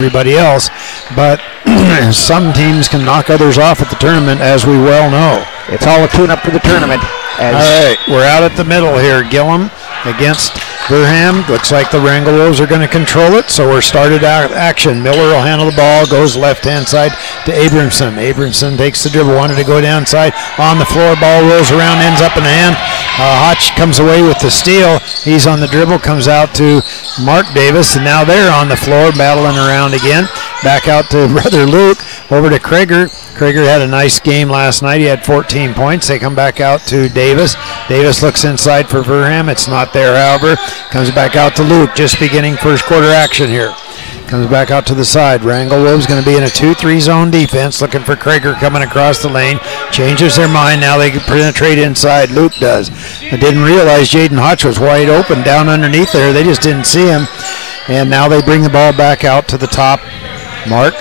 everybody else, but some teams can knock others off at the tournament, as we well know. It's all a tune-up for the tournament. All right, we're out at the middle here. Gillum against Burham. Looks like the Wrangell Wolves are going to control it, so we're started out action. Miller will handle the ball, goes left-hand side to Abramson. Abramson takes the dribble, wanted to go downside on the floor. Ball rolls around, ends up in the hand. Hotch comes away with the steal. He's on the dribble, comes out to Mark Davis, and now they're on the floor battling around again. Back out to brother Luke, over to Krager. Krager had a nice game last night. He had 14 points. They come back out to Davis. Davis looks inside for Burham. It's not there, however. Comes back out to Luke, just beginning first quarter action here. Comes back out to the side. Wrangell Wolves going to be in a 2-3 zone defense, looking for Krager coming across the lane. Changes their mind. Now they can penetrate inside. Luke does. I didn't realize Jaden Hotch was wide open down underneath there. They just didn't see him. And now they bring the ball back out to the top. Mark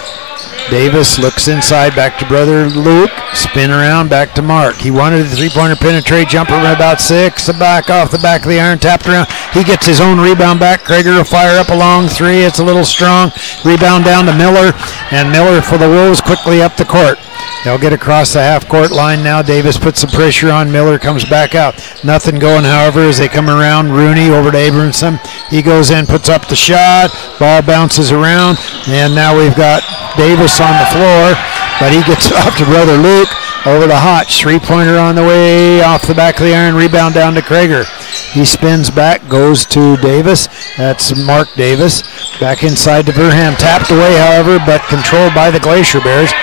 Davis looks inside, back to brother Luke, spin around, back to Mark. He wanted the three-pointer penetrate, jumper from about 6, the back off the back of the iron, tapped around. He gets his own rebound back. Krager will fire up a long 3. It's a little strong. Rebound down to Miller, and Miller for the Wolves quickly up the court. They'll get across the half-court line now. Davis puts some pressure on. Miller comes back out. Nothing going, however, as they come around. Rooney over to Abramson. He goes in, puts up the shot. Ball bounces around, and now we've got Davis on the floor, but he gets off to brother Luke. Over to Hotch. Three-pointer on the way. Off the back of the iron. Rebound down to Krager. He spins back, goes to Davis. That's Mark Davis. Back inside to Burham. Tapped away, however, but controlled by the Glacier Bears.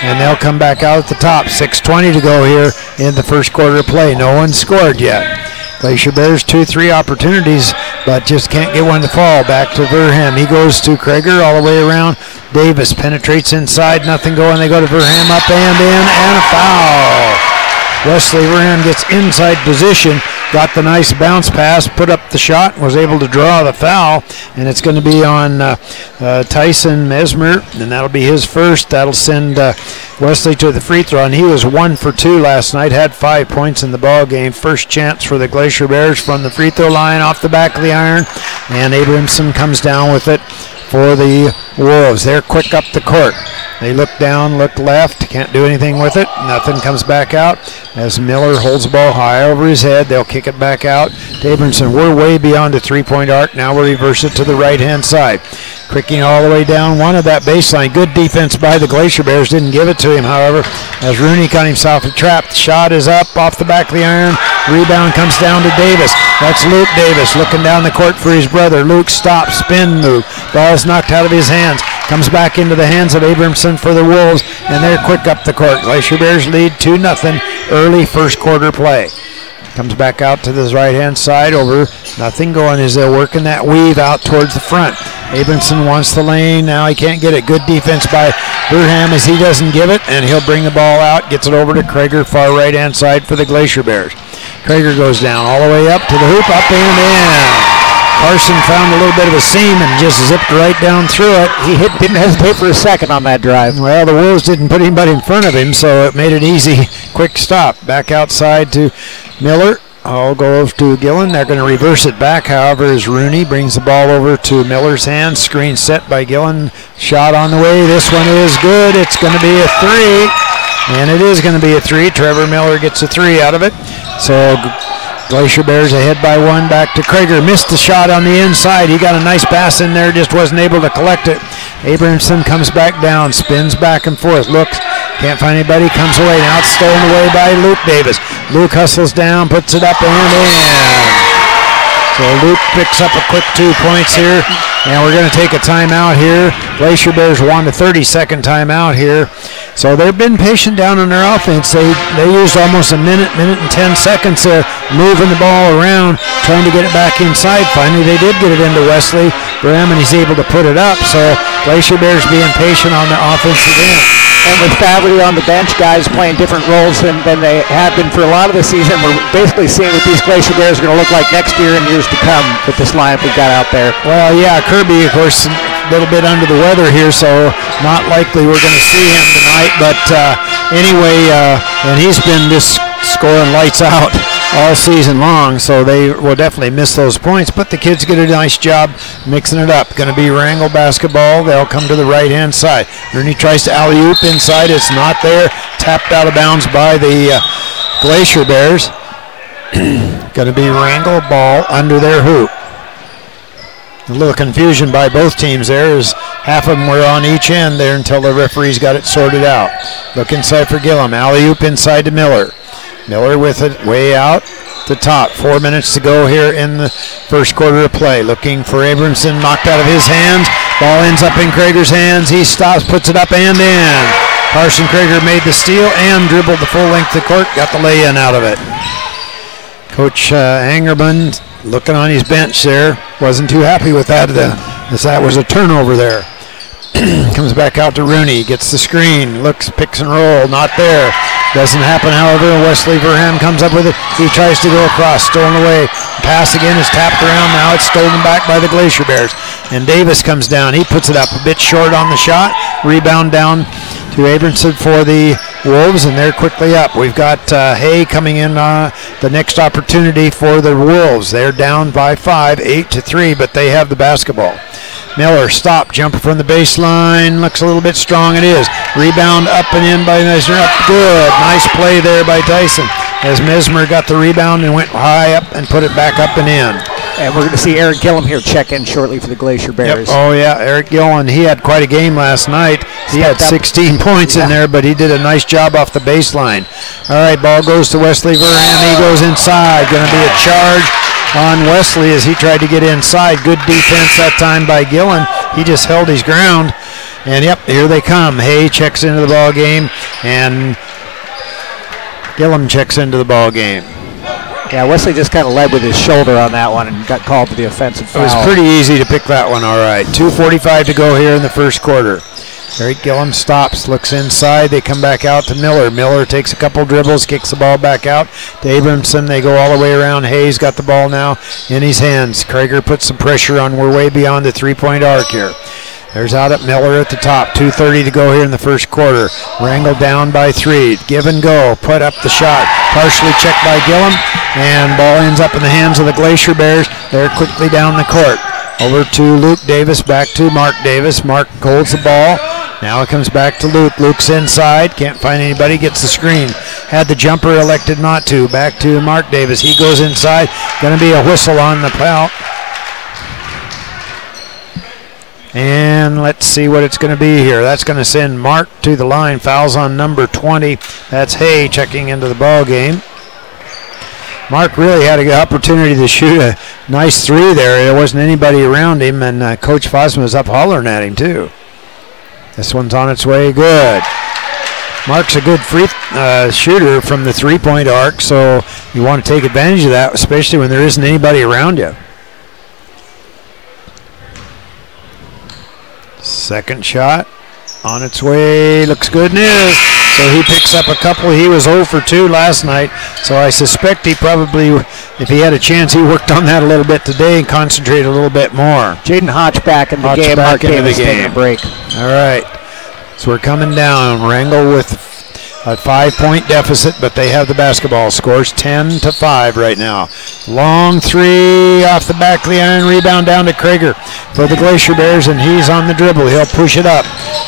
And they'll come back out at the top. 6:20 to go here in the first quarter of play. No one scored yet. Glacier Bears 2-3 opportunities, but just can't get one to fall. Back to Burham. He goes to Krager all the way around. Davis penetrates inside. Nothing going. They go to Burham, up and in, and a foul. Wesley Burham gets inside position. Got the nice bounce pass, put up the shot, and was able to draw the foul. And it's going to be on Tyson Mesmer, and that'll be his first. That'll send Wesley to the free throw, and he was 1 for 2 last night, had 5 points in the ball game. First chance for the Glacier Bears from the free throw line off the back of the iron, and Abramson comes down with it for the Wolves. They're quick up the court. They look down, look left, can't do anything with it. Nothing comes back out as Miller holds the ball high over his head. They'll kick it back out to Abramson. We're way beyond the three-point arc. Now we'll reverse it to the right-hand side. Quicking all the way down one of that baseline. Good defense by the Glacier Bears. Didn't give it to him, however, as Rooney got himself trapped. Shot is up off the back of the iron. Rebound comes down to Davis. That's Luke Davis looking down the court for his brother. Luke stops, spin move. Ball's knocked out of his hands. Comes back into the hands of Abramson for the Wolves, and they're quick up the court. Glacier Bears lead 2-0 early first quarter play. Comes back out to this right-hand side over. Nothing going as they're working that weave out towards the front. Abramson wants the lane. Now he can't get it. Good defense by Burham as he doesn't give it, and he'll bring the ball out. Gets it over to Krager, far right-hand side for the Glacier Bears. Krager goes down all the way up to the hoop, up and in. Carson found a little bit of a seam and just zipped right down through it. He didn't hesitate for a second on that drive. Well, the Wolves didn't put anybody in front of him, so it made it easy. Quick stop. Back outside to Miller. I'll go over to Gillen. They're going to reverse it back, however, as Rooney brings the ball over to Miller's hands. Screen set by Gillen. Shot on the way. This one is good. It's going to be a 3. And it is going to be a 3. Trevor Miller gets a 3 out of it. So Glacier Bears ahead by 1. Back to Krager. Missed the shot on the inside. He got a nice pass in there, just wasn't able to collect it. Abramson comes back down, spins back and forth, looks, can't find anybody, comes away. Now it's stolen away by Luke Davis. Luke hustles down, puts it up and in. So Luke picks up a quick 2 points here, and we're going to take a timeout here. Glacier Bears want a 30-second timeout here. So they've been patient down on their offense. They used almost a minute and 10 seconds there, moving the ball around, trying to get it back inside. Finally, they did get it into Wesley Burham, and he's able to put it up. So Glacier Bears being patient on the offensive end. And with Faverty on the bench, guys playing different roles than they have been for a lot of the season, we're basically seeing what these Glacier Bears are going to look like next year and years to come with this lineup we've got out there. Well, yeah, Kirby, of course, a little bit under the weather here, so not likely we're going to see him tonight. But anyway, and he's been just scoring lights out. all season long, so they will definitely miss those points, but the kids get a nice job mixing it up. Going to be Wrangell basketball. They'll come to the right-hand side. Ernie tries to alley-oop inside. It's not there. Tapped out of bounds by the Glacier Bears. Going to be Wrangell ball under their hoop. A little confusion by both teams there, as half of them were on each end there until the referees got it sorted out. Look inside for Gillum. Alley-oop inside to Miller. Miller with it way out the top. 4 minutes to go here in the first quarter of play. Looking for Abramson, knocked out of his hands. Ball ends up in Krager's hands. He stops, puts it up and in. Carson Krager made the steal and dribbled the full length of the court, got the lay-in out of it. Coach Angerman looking on his bench there, wasn't too happy with that, as that was a turnover there. Comes back out to Rooney, gets the screen, looks, picks and roll, not there. Doesn't happen, however. Wesley Verham comes up with it. He tries to go across, stolen away. Pass again is tapped around. Now it's stolen back by the Glacier Bears. And Davis comes down. He puts it up a bit short on the shot. Rebound down to Abramson for the Wolves, and they're quickly up. We've got Hay coming in the next opportunity for the Wolves. They're down by 5, 8-3, but they have the basketball. Miller, stop, jumper from the baseline, looks a little bit strong, it is. Rebound up and in by Mesmer, up good. Nice play there by Tyson, as Mesmer got the rebound and went high up and put it back up and in. And we're going to see Eric Gillum here check in shortly for the Glacier Bears. Yep. Oh, yeah, Eric Gillum, he had quite a game last night. He had 16 points in there, but he did a nice job off the baseline. All right, ball goes to Wesley Verham. He goes inside. Going to be a charge on Wesley as he tried to get inside. Good defense that time by Gillum. He just held his ground. And, yep, here they come. Hay checks into the ball game, and Gillum checks into the ball game. Yeah, Wesley just kind of led with his shoulder on that one and got called for the offensive foul. It was pretty easy to pick that one, all right. 2:45 to go here in the first quarter. Eric Gillum stops, looks inside. They come back out to Miller. Miller takes a couple dribbles, kicks the ball back out to Abramson. They go all the way around. Hayes got the ball now in his hands. Krager puts some pressure on. We're way beyond the three-point arc here. There's out at Miller at the top. 2:30 to go here in the first quarter. Wrangell down by 3. Give and go. Put up the shot. Partially checked by Gillum. And ball ends up in the hands of the Glacier Bears. They're quickly down the court. Over to Luke Davis. Back to Mark Davis. Mark holds the ball. Now it comes back to Luke. Luke's inside. Can't find anybody. Gets the screen. Had the jumper, elected not to. Back to Mark Davis. He goes inside. Going to be a whistle on the foul. And let's see what it's going to be here. That's going to send Mark to the line. Fouls on number 20. That's Hay checking into the ball game. Mark really had an opportunity to shoot a nice three there. There wasn't anybody around him, and Coach Fossman was up hollering at him too. This one's on its way. Good. Mark's a good free shooter from the three-point arc, so you want to take advantage of that, especially when there isn't anybody around you. Second shot on its way, looks good news. So he picks up a couple. He was 0 for 2 last night, so I suspect he probably, if he had a chance, he worked on that a little bit today and concentrated a little bit more. Jaden Hodge back in the game. Back into the game. Taking a break. All right, so we're coming down. Wrangell with a 5-point deficit, but they have the basketball. Scores 10-5 right now. Long three off the back of the iron. Rebound down to Krager for the Glacier Bears, and he's on the dribble. He'll push it up.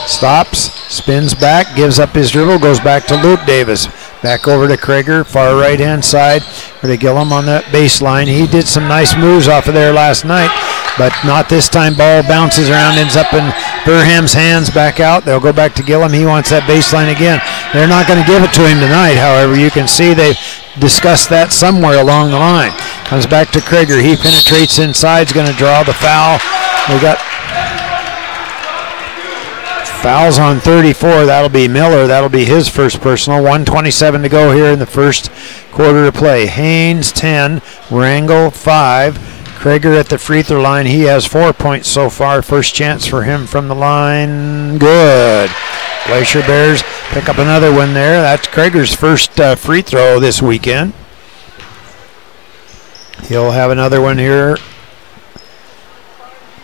Stops, spins back, gives up his dribble, goes back to Luke Davis. Back over to Krager, far right-hand side. To Gillum on that baseline. He did some nice moves off of there last night, but not this time. Ball bounces around, ends up in Burham's hands, back out. They'll go back to Gillum. He wants that baseline again. They're not going to give it to him tonight, however. You can see they've discussed that somewhere along the line. Comes back to Krager. He penetrates inside. He's going to draw the foul. We got fouls on 34. That'll be Miller. That'll be his first personal. 1:27 to go here in the first quarter of play. Haines 10, Wrangell 5. Krager at the free throw line. He has 4 points so far. First chance for him from the line. Good. Glacier Bears pick up another one there. That's Krager's first free throw this weekend. He'll have another one here.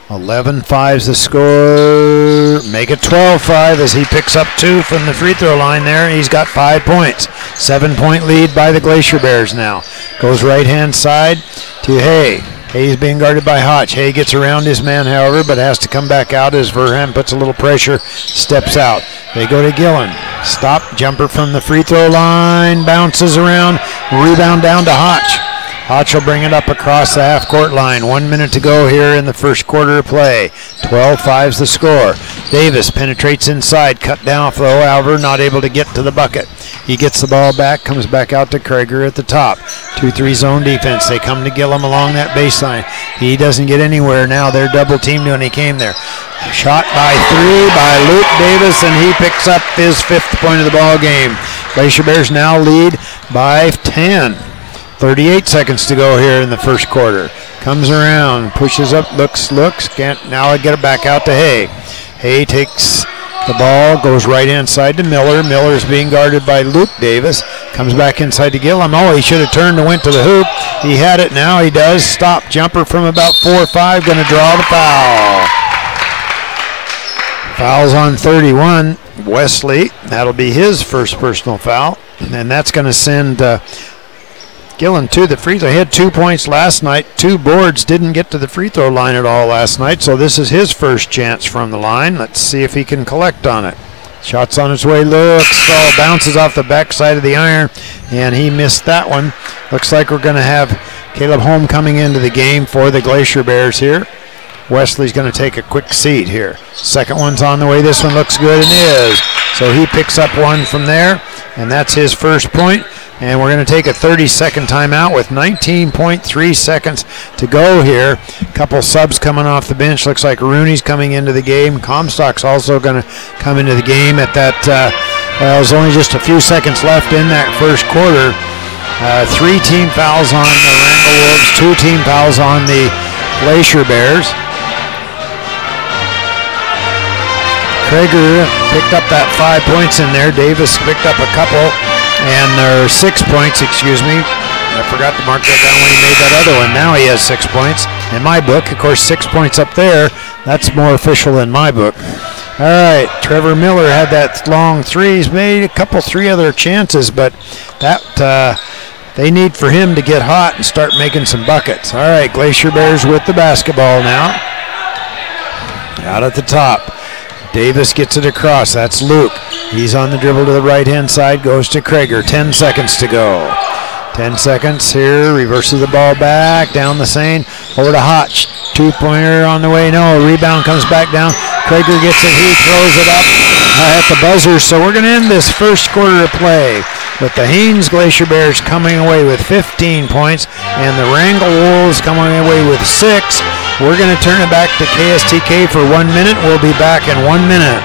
11-5's the score. Make it 12-5 as he picks up 2 from the free throw line there. He's got 5 points. 7-point lead by the Glacier Bears now. Goes right-hand side to Hay. Hay's being guarded by Hotch. Hay gets around his man, however, but has to come back out as Verham puts a little pressure, steps out. They go to Gillen. Stop, jumper from the free throw line, bounces around, rebound down to Hotch. Hotch will bring it up across the half-court line. 1 minute to go here in the first quarter of play. 12-5's the score. Davis penetrates inside, cut down though, however, not able to get to the bucket. He gets the ball back, comes back out to Krager at the top. 2-3 zone defense. They come to Gillum along that baseline. He doesn't get anywhere now. They're double teamed when he came there. Shot by 3 by Luke Davis, and he picks up his 5th point of the ball game. Glacier Bears now lead by 10. 38 seconds to go here in the first quarter. Comes around, pushes up, looks, can't now get it back out to Hay. Hay takes the ball, goes right inside to Miller. Miller's being guarded by Luke Davis. Comes back inside to Gillum. Oh, he should have turned and went to the hoop. He had it now. He does. Stop. Jumper from about 4-5. Going to draw the foul. Foul's on 31. Wesley. That'll be his first personal foul. And that's going to send Gillen to the free throw. He had 2 points last night. 2 boards. Didn't get to the free throw line at all last night. So this is his first chance from the line. Let's see if he can collect on it. Shot's on his way. Looks. Oh, bounces off the backside of the iron. And he missed that one. Looks like we're going to have Caleb Holm coming into the game for the Glacier Bears here. Wesley's going to take a quick seat here. Second one's on the way. This one looks good and is. So he picks up one from there. And that's his first point. And we're going to take a 30-second timeout with 19.3 seconds to go here. A couple subs coming off the bench. Looks like Rooney's coming into the game. Comstock's also going to come into the game at that. Well, there's only just a few seconds left in that first quarter. 3 team fouls on the Wrangell Wolves, 2 team fouls on the Glacier Bears. Krager picked up that 5 points in there. Davis picked up a couple. And there are 6 points, excuse me. I forgot to mark that down when he made that other one. Now he has 6 points in my book. Of course, 6 points up there. That's more official in my book. All right, Trevor Miller had that long 3. He's made a couple 3 other chances, but that they need for him to get hot and start making some buckets. All right, Glacier Bears with the basketball now. Out at the top. Davis gets it across. That's Luke. He's on the dribble to the right-hand side. Goes to Krager. 10 seconds to go. 10 seconds here. Reverses the ball back. Down the Seine. Over to Hotch. 2-pointer on the way. No. Rebound comes back down. Krager gets it. He throws it up at the buzzer. So we're going to end this first quarter of play with the Haines Glacier Bears coming away with 15 points and the Wrangell Wolves coming away with 6. We're going to turn it back to KSTK for 1 minute. We'll be back in 1 minute.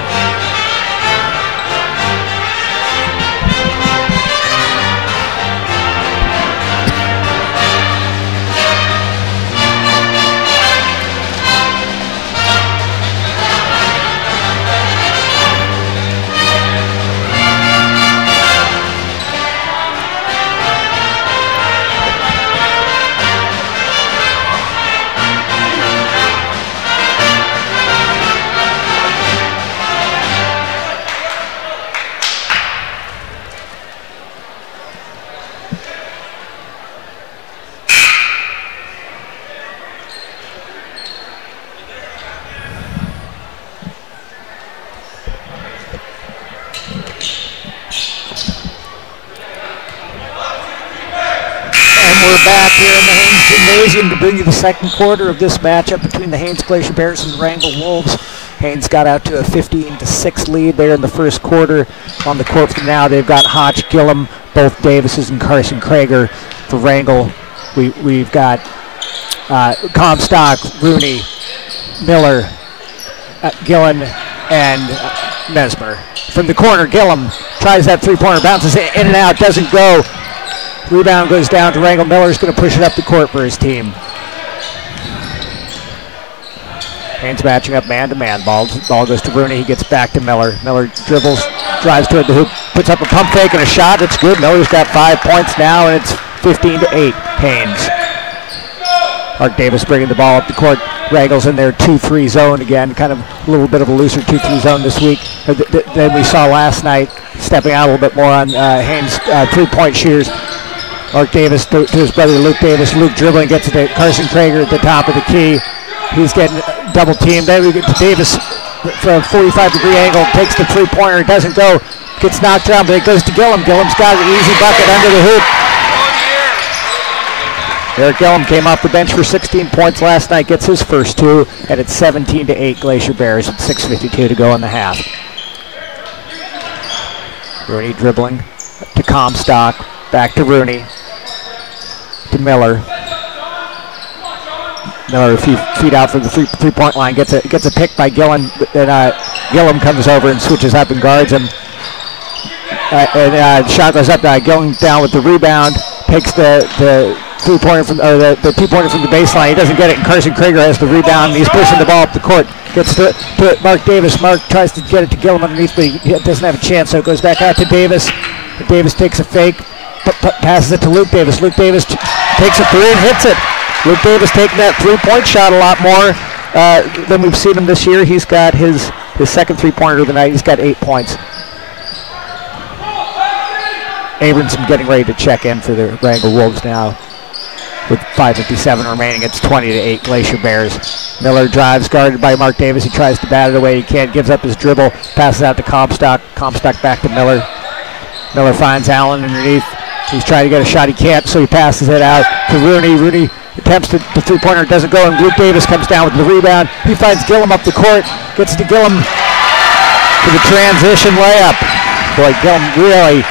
Back here in the Haines Gymnasium to bring you the second quarter of this matchup between the Haines Glacier Bears and the Wrangell Wolves. Haines got out to a 15-6 lead there in the first quarter. On the court for now, they've got Hotch, Gillum, both Davises, and Carson Krager. For Wrangell, we've got Comstock, Rooney, Miller, Gillen, and Mesmer. From the corner, Gillum tries that 3-pointer, bounces in and out, doesn't go. Rebound goes down to Wrangell. Miller's going to push it up the court for his team. Haines matching up man-to-man. Ball goes to Rooney. He gets back to Miller. Miller dribbles, drives toward the hoop, puts up a pump fake and a shot. It's good. Miller's got 5 points now, and it's 15-8. Haines. Art Davis bringing the ball up the court. Wrangell's in their 2-3 zone again. Kind of a little bit of a looser 2-3 zone this week than we saw last night. Stepping out a little bit more on Haines' 3-point shooters. Mark Davis to his brother Luke Davis. Luke dribbling, gets it to Carson Krager at the top of the key. He's getting double teamed. Then we get to Davis from a 45-degree angle, takes the three-pointer, doesn't go, gets knocked down, but it goes to Gillum. Gillum's got an easy bucket under the hoop. Eric Gillum came off the bench for 16 points last night, gets his first two, and it's 17-8 Glacier Bears at 6:52 to go in the half. Rooney dribbling to Comstock, back to Rooney, to Miller. Miller a few feet out from the three-point line, gets a pick by Gillum, and Gillum comes over and switches up and guards him. Shot goes up, Gillum down with the rebound, takes the three-pointer from, or the two-pointer from the baseline. He doesn't get it, and Carson Krager has the rebound. He's pushing the ball up the court. Gets to Mark Davis. Mark tries to get it to Gillum underneath, but he doesn't have a chance, so it goes back out to Davis. Davis takes a fake, passes it to Luke Davis. Luke Davis takes a three and hits it. Luke Davis taking that three-point shot a lot more than we've seen him this year. He's got his second three-pointer of the night. He's got 8 points. Abramson getting ready to check in for the Wrangell Wolves now. With 5:57 remaining, it's 20-8 Glacier Bears. Miller drives, guarded by Mark Davis. He tries to bat it away. He can't, gives up his dribble, passes out to Comstock. Comstock back to Miller. Miller finds Allen underneath. He's trying to get a shot. He can't, so he passes it out to Rooney. Rooney attempts the three-pointer, doesn't go, and Luke Davis comes down with the rebound. He finds Gillum up the court, gets to Gillum for the transition layup. Boy, Gillum really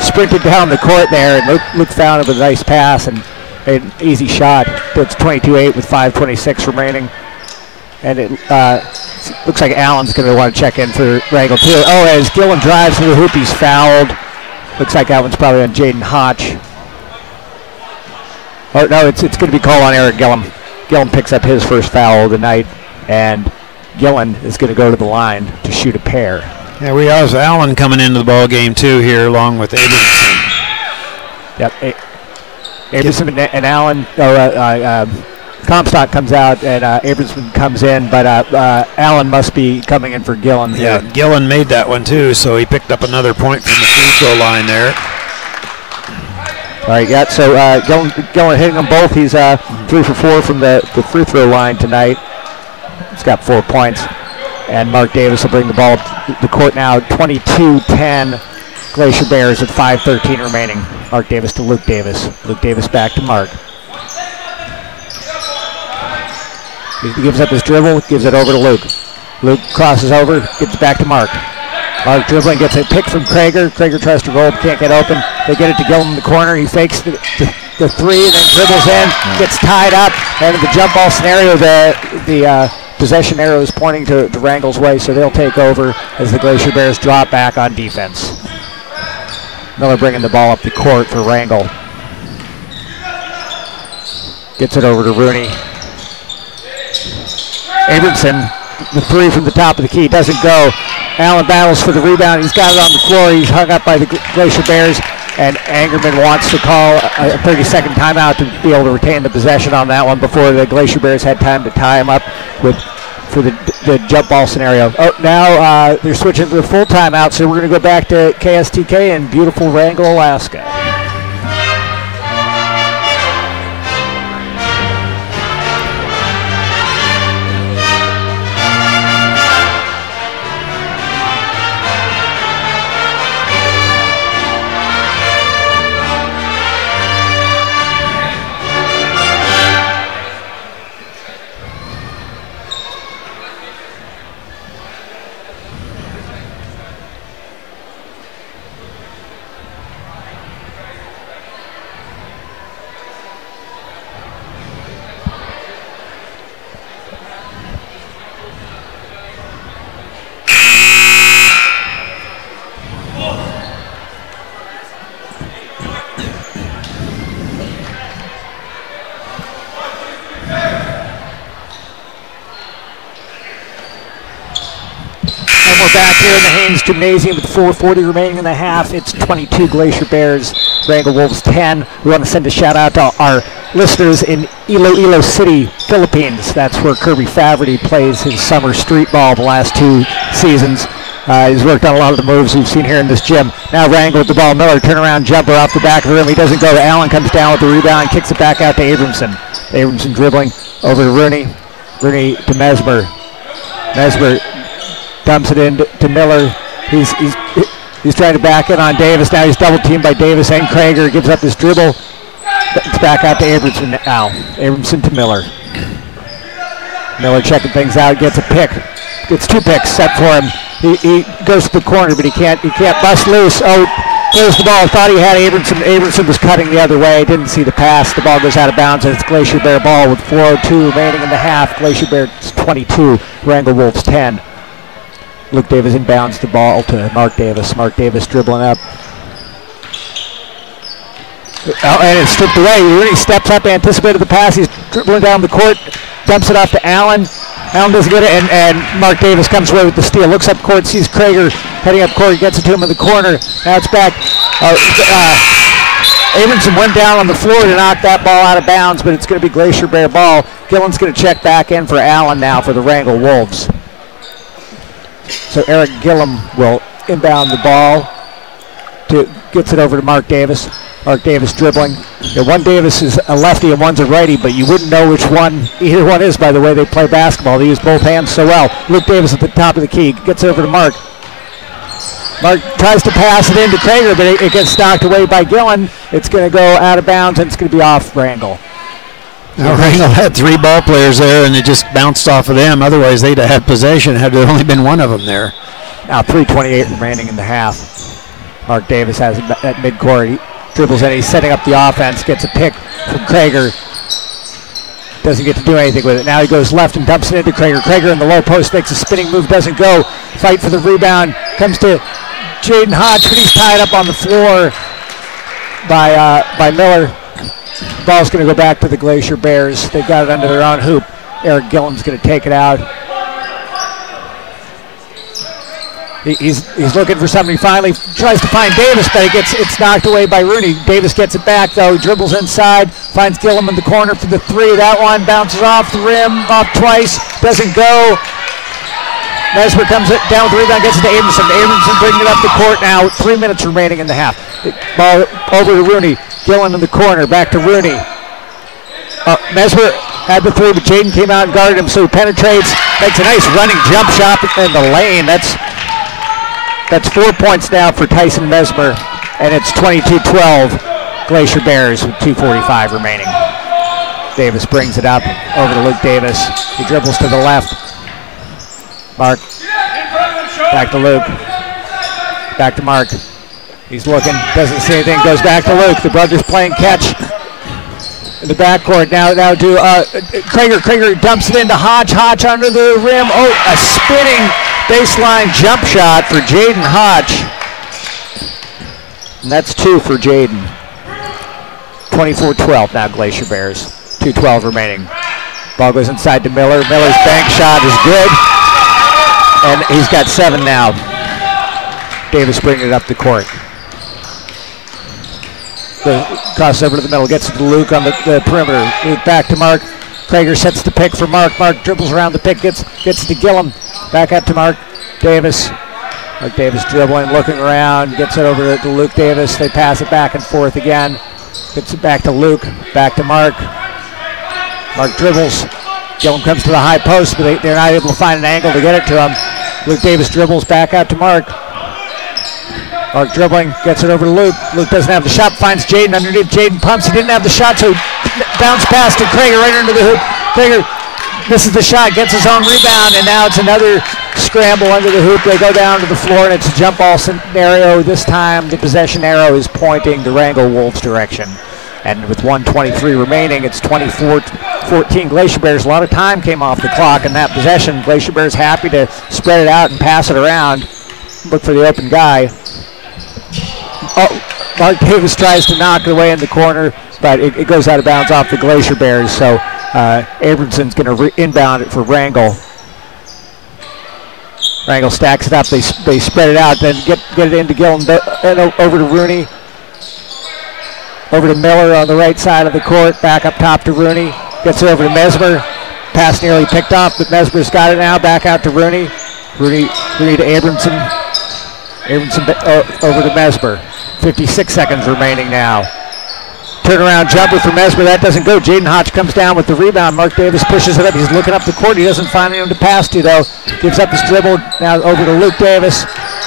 sprinted down the court there, and Luke found it with a nice pass and made an easy shot. It's 22-8 with 5:26 remaining. And it looks like Allen's going to want to check in for Wrangell too. Oh, as Gillum drives to the hoop, he's fouled. Looks like that one's probably on Jaden Hotch. Oh, no, it's going to be called on Eric Gillum. Gillum picks up his first foul of the night, and Gillum is going to go to the line to shoot a pair. Yeah, we have Allen coming into the ball game too here, along with Abramson. Yep, Abramson and Allen, Comstock comes out and Abramson comes in, but Allen must be coming in for Gillum. Yeah, Gillum made that one too, so he picked up another point from the free throw line there. All right, yeah, so Gillum hitting them both. He's 3 for 4 from the free throw line tonight. He's got 4 points. And Mark Davis will bring the ball up the court now. 22-10 Glacier Bears with 5:13 remaining. Mark Davis to Luke Davis. Luke Davis back to Mark. He gives up his dribble, gives it over to Luke. Luke crosses over, gets it back to Mark. Mark dribbling, gets a pick from Krager. Krager tries to roll, can't get open. They get it to Gillum in the corner. He fakes the three and then dribbles in, gets tied up. And in the jump ball scenario, the possession arrow is pointing to Wrangell's way, so they'll take over as the Glacier Bears drop back on defense. Miller bringing the ball up the court for Wrangell. Gets it over to Rooney. Abramson, the three from the top of the key, doesn't go. Allen battles for the rebound. He's got it on the floor. He's hung up by the Glacier Bears, and Angerman wants to call a 30-second timeout to be able to retain the possession on that one before the Glacier Bears had time to tie him up for the jump ball scenario. Oh, now they're switching to the full timeout, so we're going to go back to KSTK in beautiful Wrangell, Alaska. Back here in the Haines Gymnasium with 4:40 remaining in the half. It's 22 Glacier Bears, Wrangell Wolves 10. We want to send a shout out to our listeners in Iloilo City, Philippines. That's where Kirby Faverty plays his summer street ball the last 2 seasons. He's worked on a lot of the moves we've seen here in this gym. Now Wrangell with the ball. Miller turnaround jumper off the back of the rim. He doesn't go. Allen comes down with the rebound, kicks it back out to Abramson. Abramson dribbling over to Rooney. Rooney to Mesmer. Mesmer dumps it in to Miller. He's trying to back it on Davis. Now he's double teamed by Davis and Krager. Gives up his dribble. It's back out to Abramson now. Abramson to Miller. Miller checking things out. Gets a pick. Gets 2 picks set for him. He goes to the corner, but he can't bust loose. Oh, throws the ball. Thought he had Abramson. Abramson was cutting the other way. Didn't see the pass. The ball goes out of bounds, and it's Glacier Bear ball with 4:02 remaining in the half. Glacier Bears 22, Wrangell Wolves 10. Luke Davis inbounds the ball to Mark Davis. Mark Davis dribbling up. Oh, and it's stripped away. He really steps up, anticipated the pass. He's dribbling down the court, dumps it off to Allen. Allen doesn't get it, and Mark Davis comes away with the steal. Looks up court, sees Krager heading up court, gets it to him in the corner. Now it's back. Abramson went down on the floor to knock that ball out of bounds, but it's going to be Glacier Bear ball. Gillen's going to check back in for Allen now for the Wrangell Wolves. So Eric Gillum will inbound the ball. Gets it over to Mark Davis. Mark Davis dribbling. One Davis is a lefty and one's a righty, but you wouldn't know which one either one is by the way they play basketball. They use both hands so well. Luke Davis at the top of the key. Gets over to Mark. Mark tries to pass it into Krager, but it gets knocked away by Gillen. It's going to go out of bounds, and it's going to be off Wrangell. Now, Wrangell had 3 ball players there, and it just bounced off of them. Otherwise, they'd have had possession had there only been one of them there. Now 3:28 remaining in the half. Mark Davis has it at midcourt. He dribbles in. He's setting up the offense. Gets a pick from Krager. Doesn't get to do anything with it. Now he goes left and dumps it into Krager. Krager in the low post makes a spinning move. Doesn't go. Fight for the rebound. Comes to Jaden Hodge, but he's tied up on the floor by Miller. Ball's going to go back to the Glacier Bears. They've got it under their own hoop. Eric Gillen's going to take it out. He's looking for somebody. Finally tries to find Davis, but it's knocked away by Rooney. Davis gets it back though. He dribbles inside, finds Gillum in the corner for the 3. That one bounces off the rim, off twice, doesn't go. Mesmer comes down with the rebound, gets it to Abramson. Abramson bringing it up the court now. 3 minutes remaining in the half. Ball over to Rooney. Gillen in the corner, back to Rooney. Mesmer had the 3, but Jaden came out and guarded him, so he penetrates, makes a nice running jump shot in the lane. That's 4 points now for Tyson Mesmer, and it's 22-12 Glacier Bears with 2:45 remaining. Davis brings it up over to Luke Davis. He dribbles to the left. Mark, back to Luke, back to Mark. He's looking, doesn't see anything, goes back to Luke. The brothers playing catch in the backcourt. Now to Krager. Krager dumps it into Hodge. Hodge under the rim. Oh, a spinning baseline jump shot for Jaden Hodge. And that's 2 for Jaden. 24-12 now Glacier Bears. 2:12 remaining. Ball goes inside to Miller. Miller's bank shot is good. And he's got 7 now. Davis bringing it up the court. Crosses over to the middle, gets it to Luke on the perimeter. Luke back to Mark. Krager sets the pick for Mark. Mark dribbles around the pick, gets it to Gillum. Back up to Mark Davis. Mark Davis dribbling, looking around, gets it over to Luke Davis. They pass it back and forth again. Gets it back to Luke, back to Mark. Mark dribbles. Gillum comes to the high post, but they're not able to find an angle to get it to him. Luke Davis dribbles back out to Mark. Mark dribbling, gets it over to Luke. Luke doesn't have the shot, finds Jaden underneath. Jaden pumps, he didn't have the shot, so bounce pass to Krager right under the hoop. Krager misses the shot, gets his own rebound, and now it's another scramble under the hoop. They go down to the floor, and it's a jump ball scenario. This time the possession arrow is pointing the Wrangell Wolves direction. And with 1:23 remaining, it's 24-14 Glacier Bears. A lot of time came off the clock in that possession. Glacier Bears happy to spread it out and pass it around. Look for the open guy. Oh, Mark Davis tries to knock it away in the corner, but it goes out of bounds off the Glacier Bears. So Abramson's going to inbound it for Wrangell. Wrangell stacks it up. They spread it out, then get it into Gillen, over to Rooney. Over to Miller on the right side of the court. Back up top to Rooney. Gets it over to Mesmer. Pass nearly picked off, but Mesmer's got it now. Back out to Rooney. Rooney 3 to Abramson. Abramson over to Mesmer. 56 seconds remaining now. Turnaround jumper for Mesmer. That doesn't go. Jaden Hodge comes down with the rebound. Mark Davis pushes it up. He's looking up the court. He doesn't find anyone to pass to, though. Gives up his dribble. Now over to Luke Davis.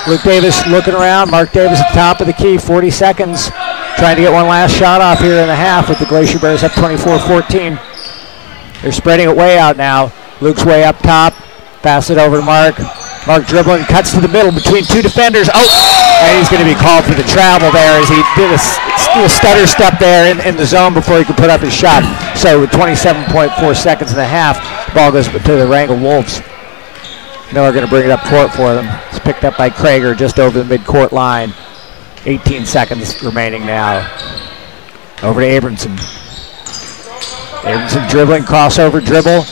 Luke Davis looking around. Mark Davis at the top of the key. 40 seconds. Trying to get one last shot off here in the half with the Glacier Bears up 24-14. They're spreading it way out now. Luke's way up top. Pass it over to Mark. Mark dribbling, cuts to the middle between 2 defenders. Oh! And he's going to be called for the travel there as he did a stutter step there in the zone before he could put up his shot. So with 27.4 seconds and a half, the ball goes to the Wrangell Wolves. Miller going to bring it up court for them. It's picked up by Krager just over the midcourt line. 18 seconds remaining now. Over to Abramson. Abramson dribbling, crossover dribble.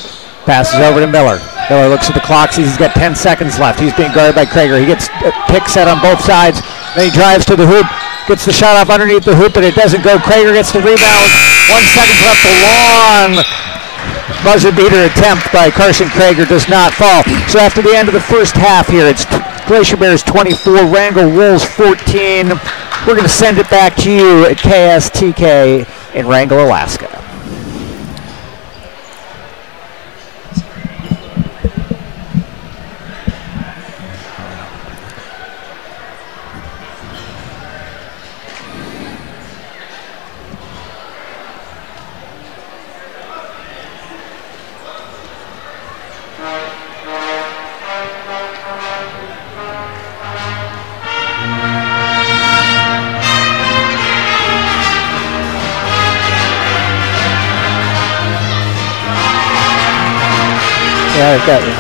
Passes over to Miller. Miller looks at the clock, sees he's got 10 seconds left. He's being guarded by Krager. He gets a pick set on both sides. Then he drives to the hoop, gets the shot off underneath the hoop, but it doesn't go. Krager gets the rebound. 1 second left. A long buzzer beater attempt by Carson Krager does not fall. So after the end of the first half here, it's Glacier Bears 24, Wrangell Wolves 14. We're going to send it back to you at KSTK in Wrangell, Alaska. Yeah, I've got you.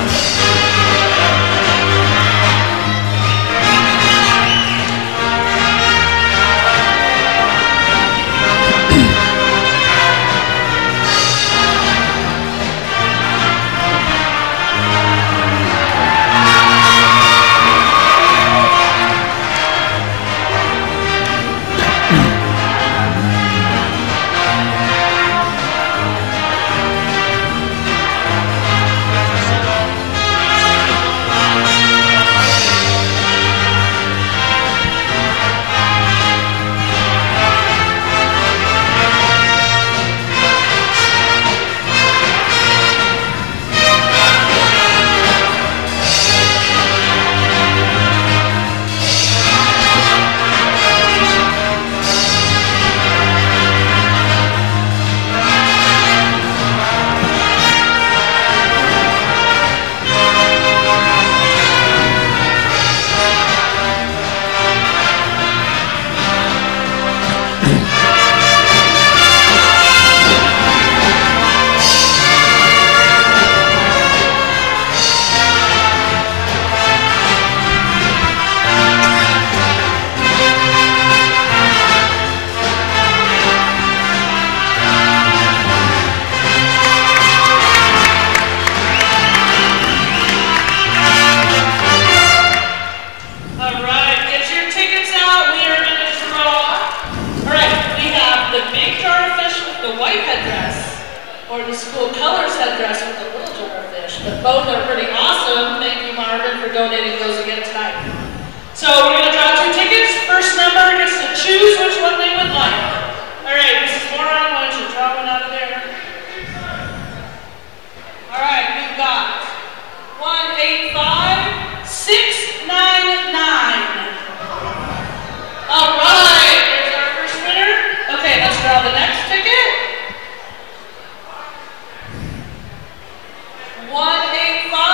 $185.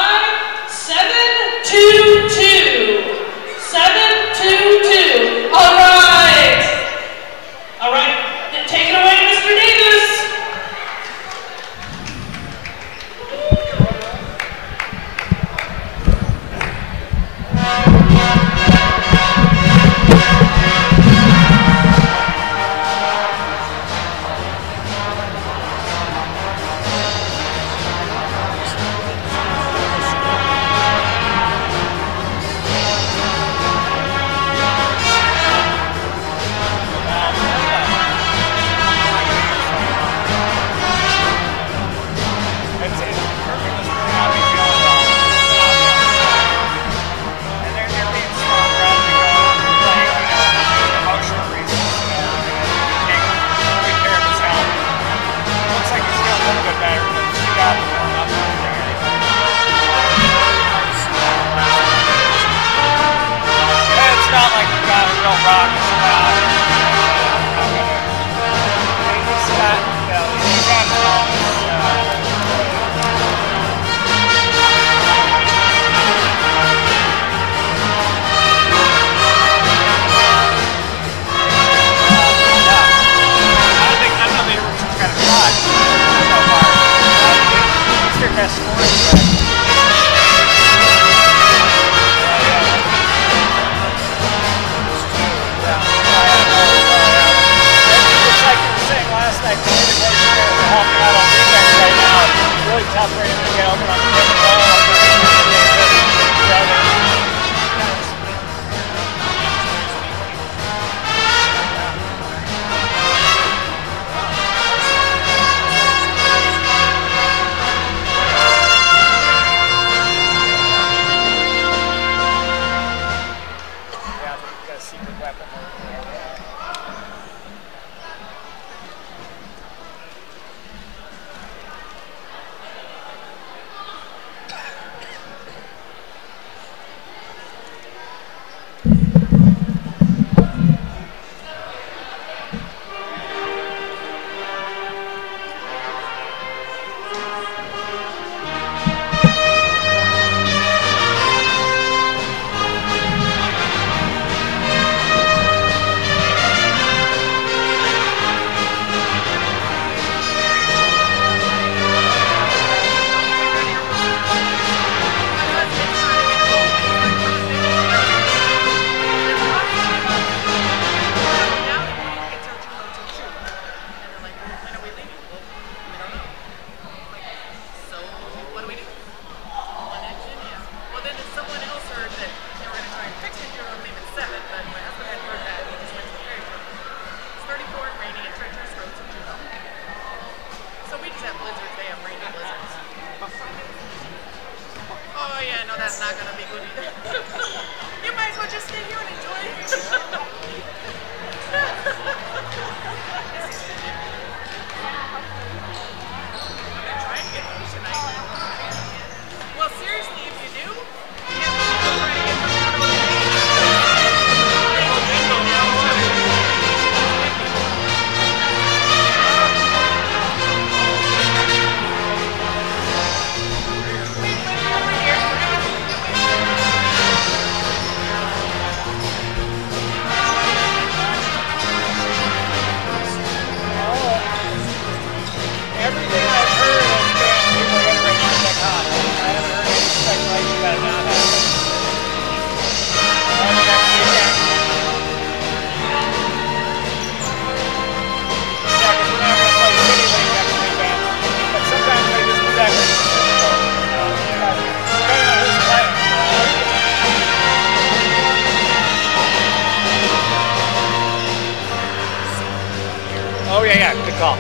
call.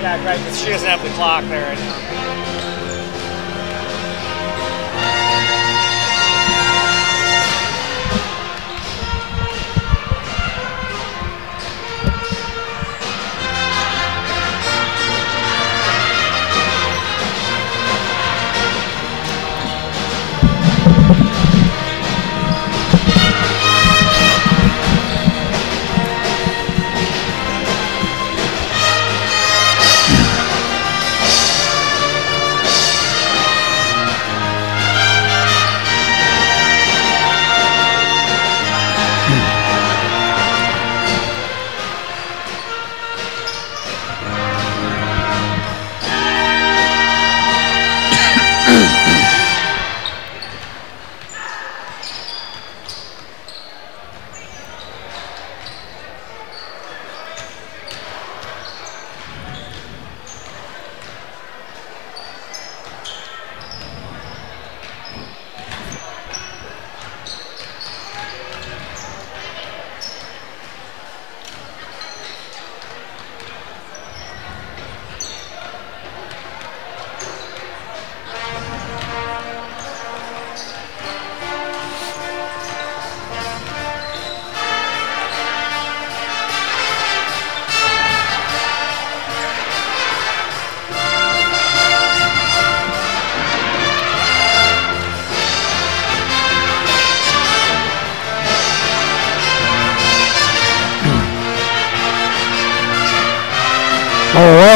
Yeah, right, because she doesn't have the clock there right now.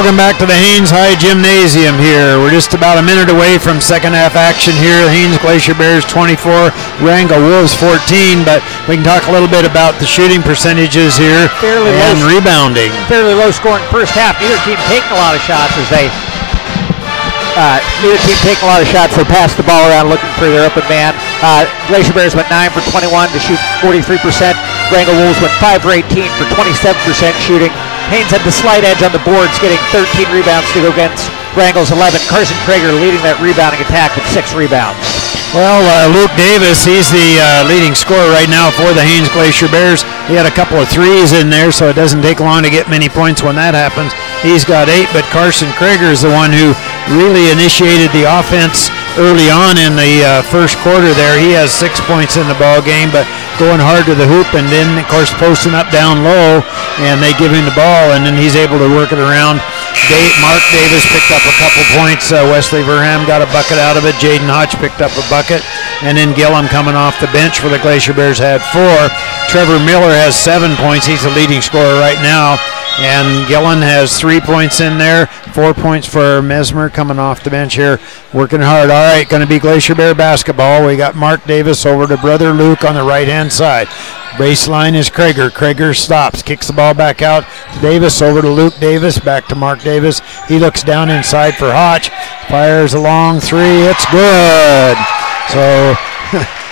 welcome back to the Haines High Gymnasium here. We're just about a minute away from second half action here. Haines Glacier Bears 24, Wrangell Wolves 14, but we can talk a little bit about the shooting percentages here and rebounding. Fairly low scoring first half. Neither team taking a lot of shots as they They pass the ball around looking for their open man. Glacier Bears went 9 for 21 to shoot 43%. Wrangell Wolves went 5 for 18 for 27% shooting. Haines had the slight edge on the boards, getting 13 rebounds to go against Wrangell's 11. Carson Krager leading that rebounding attack with 6 rebounds. Well, Luke Davis, he's the leading scorer right now for the Haines Glacier Bears. He had a couple of threes in there, so it doesn't take long to get many points when that happens. He's got 8, but Carson Krager is the one who really initiated the offense early on in the first quarter there. He has 6 points in the ball game, but going hard to the hoop, and then, of course, posting up down low, and they give him the ball, and then he's able to work it around. Mark Davis picked up a couple points. Wesley Verham got a bucket out of it. Jaden Hotch picked up a bucket. And then Gillum coming off the bench for the Glacier Bears had 4. Trevor Miller has 7 points. He's the leading scorer right now. And Gillen has 3 points in there. 4 points for Mesmer coming off the bench here, working hard. All right, going to be Glacier Bear basketball. We got Mark Davis over to brother Luke on the right-hand side. Baseline is Krager. Krager stops, kicks the ball back out. Davis over to Luke Davis, back to Mark Davis. He looks down inside for Hotch. Fires a long 3. It's good. So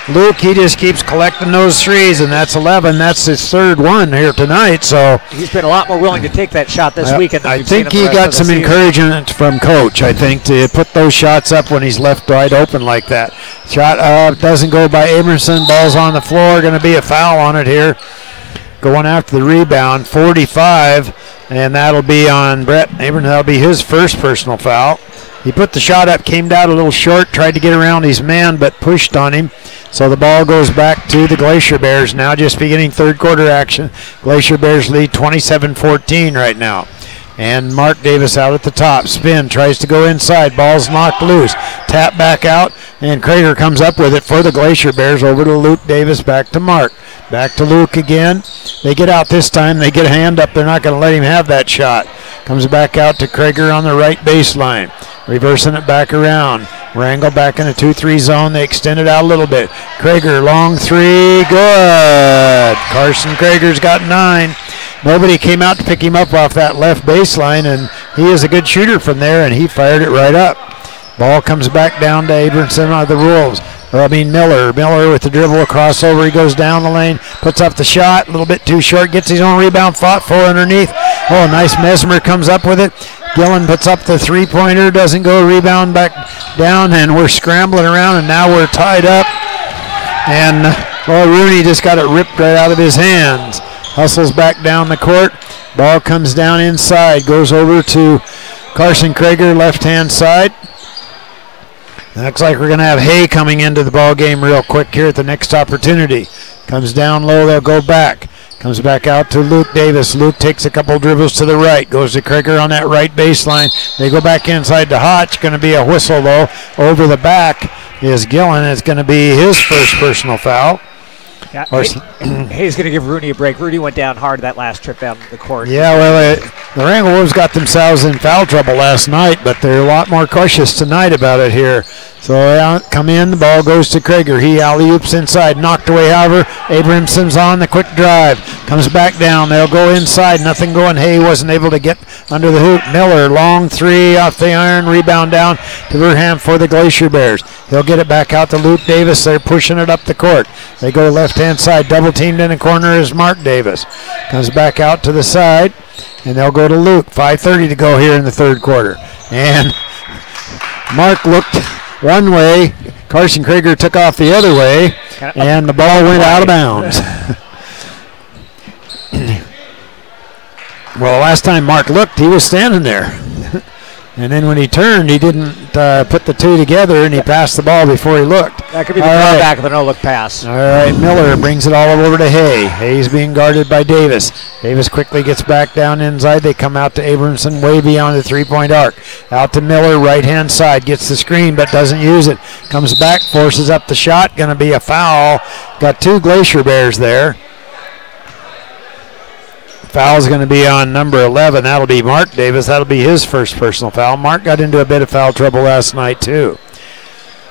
Luke, he just keeps collecting those threes, and that's 11. That's his third one here tonight. So he's been a lot more willing to take that shot this weekend. I think he got some encouragement from coach, I think, to put those shots up when he's left wide open like that. Shot doesn't go by Abramson. Ball's on the floor. Going to be a foul on it here. Going after the rebound, 45, and that'll be on Brett Abramson. That'll be his first personal foul. He put the shot up, came down a little short, tried to get around his man, but pushed on him. So the ball goes back to the Glacier Bears now, just beginning third quarter action. Glacier Bears lead 27-14 right now. And Mark Davis out at the top. Spin, tries to go inside. Ball's knocked loose. Tap back out, and Krager comes up with it for the Glacier Bears. Over to Luke Davis, back to Mark. Back to Luke again. They get out this time. They get a hand up. They're not going to let him have that shot. Comes back out to Krager on the right baseline. Reversing it back around. Wrangell back in a 2-3 zone. They extend it out a little bit. Krager, long 3, good. Carson Krager's got 9. Nobody came out to pick him up off that left baseline, and he is a good shooter from there, and he fired it right up. Ball comes back down to Abramson of the Wolves. Miller. Miller with the dribble, crossover. He goes down the lane, puts up the shot, a little bit too short, gets his own rebound, fought for underneath. Oh, nice. Mesmer comes up with it. Gillen puts up the three-pointer, doesn't go, rebound back down, and we're scrambling around, and now we're tied up. And Rooney just got it ripped right out of his hands. Hustles back down the court. Ball comes down inside, goes over to Carson Krager, left-hand side. Looks like we're going to have Hay coming into the ball game real quick here at the next opportunity. Comes down low, they'll go back. Comes back out to Luke Davis. Luke takes a couple dribbles to the right. Goes to Krager on that right baseline. They go back inside to Hotch. Going to be a whistle, though. Over the back is Gillen. It's going to be his first personal foul. Yeah, Hayes going to give Rooney a break. Rooney went down hard that last trip down the court. Yeah, well, the Wrangell Wolves got themselves in foul trouble last night, but they're a lot more cautious tonight about it here. So come in, the ball goes to Krager. He alley-oops inside, knocked away, however. Abramson's on the quick drive. Comes back down, they'll go inside, nothing going. Hay wasn't able to get under the hoop. Miller, long 3 off the iron, rebound down to Verham for the Glacier Bears. He'll get it back out to Luke Davis. They're pushing it up the court. They go left-hand side, double teamed in the corner is Mark Davis. Comes back out to the side, and they'll go to Luke. 5:30 to go here in the third quarter. And Mark looked one way, Carson Krager took off the other way, and the ball went out of bounds. Well, last time Mark looked, he was standing there. And then when he turned, he didn't put the two together, and he passed the ball before he looked. That could be the drawback of the no-look pass. All right, Miller brings it all over to Hay. Hay's being guarded by Davis. Davis quickly gets back down inside. They come out to Abramson way beyond the three-point arc. Out to Miller, right-hand side. Gets the screen but doesn't use it. Comes back, forces up the shot. Going to be a foul. Got 2 Glacier Bears there. Foul's going to be on number 11. That'll be Mark Davis. That'll be his first personal foul. Mark got into a bit of foul trouble last night too,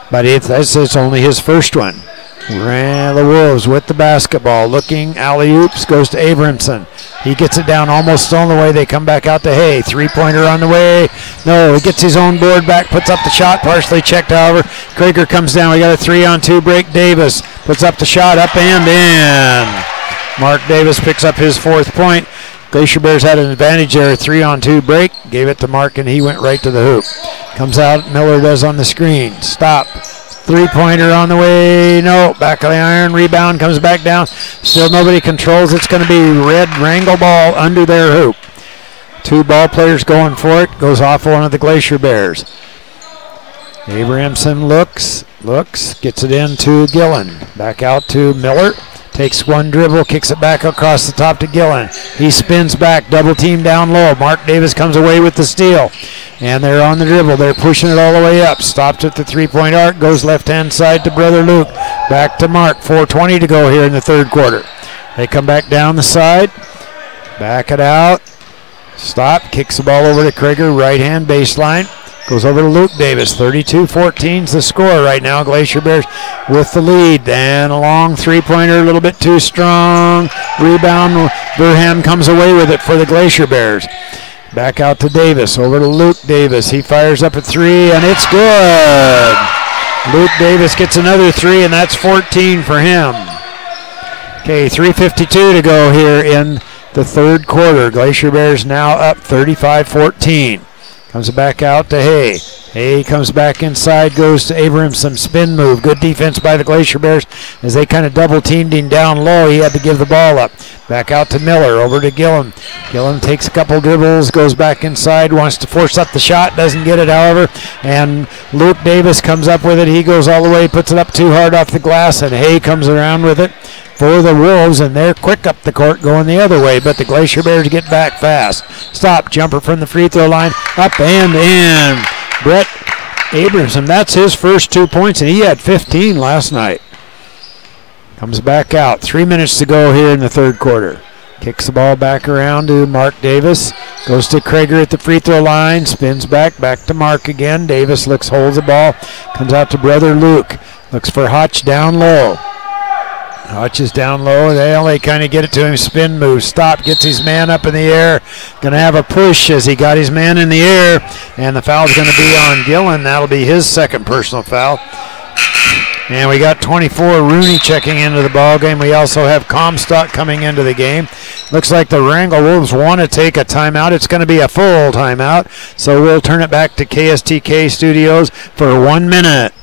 but it's only his first one. The Wolves with the basketball, looking alley-oops, goes to Abramson. He gets it down almost on the way. They come back out to Hay. Three-pointer on the way. No, he gets his own board back, puts up the shot, partially checked, however. Krieger comes down. We got a 3-on-2 break. Davis puts up the shot, up and in. Mark Davis picks up his 4th point. Glacier Bears had an advantage there, 3-on-2 break. Gave it to Mark, and he went right to the hoop. Comes out, Miller does on the screen. Stop. Three-pointer on the way. No, back of the iron. Rebound comes back down. Still nobody controls. It's going to be red Wrangell ball under their hoop. 2 ball players going for it. Goes off one of the Glacier Bears. Abramson looks, gets it into Gillen. Back out to Miller. Takes one dribble, kicks it back across the top to Gillen. He spins back, double team down low. Mark Davis comes away with the steal. And they're on the dribble. They're pushing it all the way up. Stopped at the 3-point arc. Goes left-hand side to Brother Luke. Back to Mark. 4:20 to go here in the 3rd quarter. They come back down the side. Back it out. Stop. Kicks the ball over to Krieger. Right-hand baseline. Goes over to Luke Davis. 32-14's the score right now. Glacier Bears with the lead. And a long three-pointer, a little bit too strong. Rebound. Burham comes away with it for the Glacier Bears. Back out to Davis. Over to Luke Davis. He fires up at 3, and it's good. Luke Davis gets another 3, and that's 14 for him. Okay, 3:52 to go here in the 3rd quarter. Glacier Bears now up 35-14. Comes back out to Hay. Hay comes back inside, goes to Abramson. Spin move. Good defense by the Glacier Bears as they kind of double teamed him down low. He had to give the ball up. Back out to Miller. Over to Gillen. Gillen takes a couple dribbles, goes back inside, wants to force up the shot, doesn't get it, however. And Luke Davis comes up with it. He goes all the way, puts it up too hard off the glass, and Hay comes around with it for the Wolves, and they're quick up the court going the other way, but the Glacier Bears get back fast. Stop, jumper from the free throw line, up and in. Brett Abramson, that's his first 2 points, and he had 15 last night. Comes back out. 3 minutes to go here in the 3rd quarter. Kicks the ball back around to Mark Davis. Goes to Krieger at the free throw line. Spins back to Mark again. Davis looks, holds the ball. Comes out to Brother Luke. Looks for Hotch down low. Hotch is down low. They kind of get it to him. Spin move. Stop. Gets his man up in the air. Going to have a push as he got his man in the air. And the foul's going to be on Gillen. That'll be his 2nd personal foul. And we got 24 Rooney checking into the ball game. We also have Comstock coming into the game. Looks like the Wrangell Wolves want to take a timeout. It's going to be a full timeout. So we'll turn it back to KSTK Studios for 1 minute.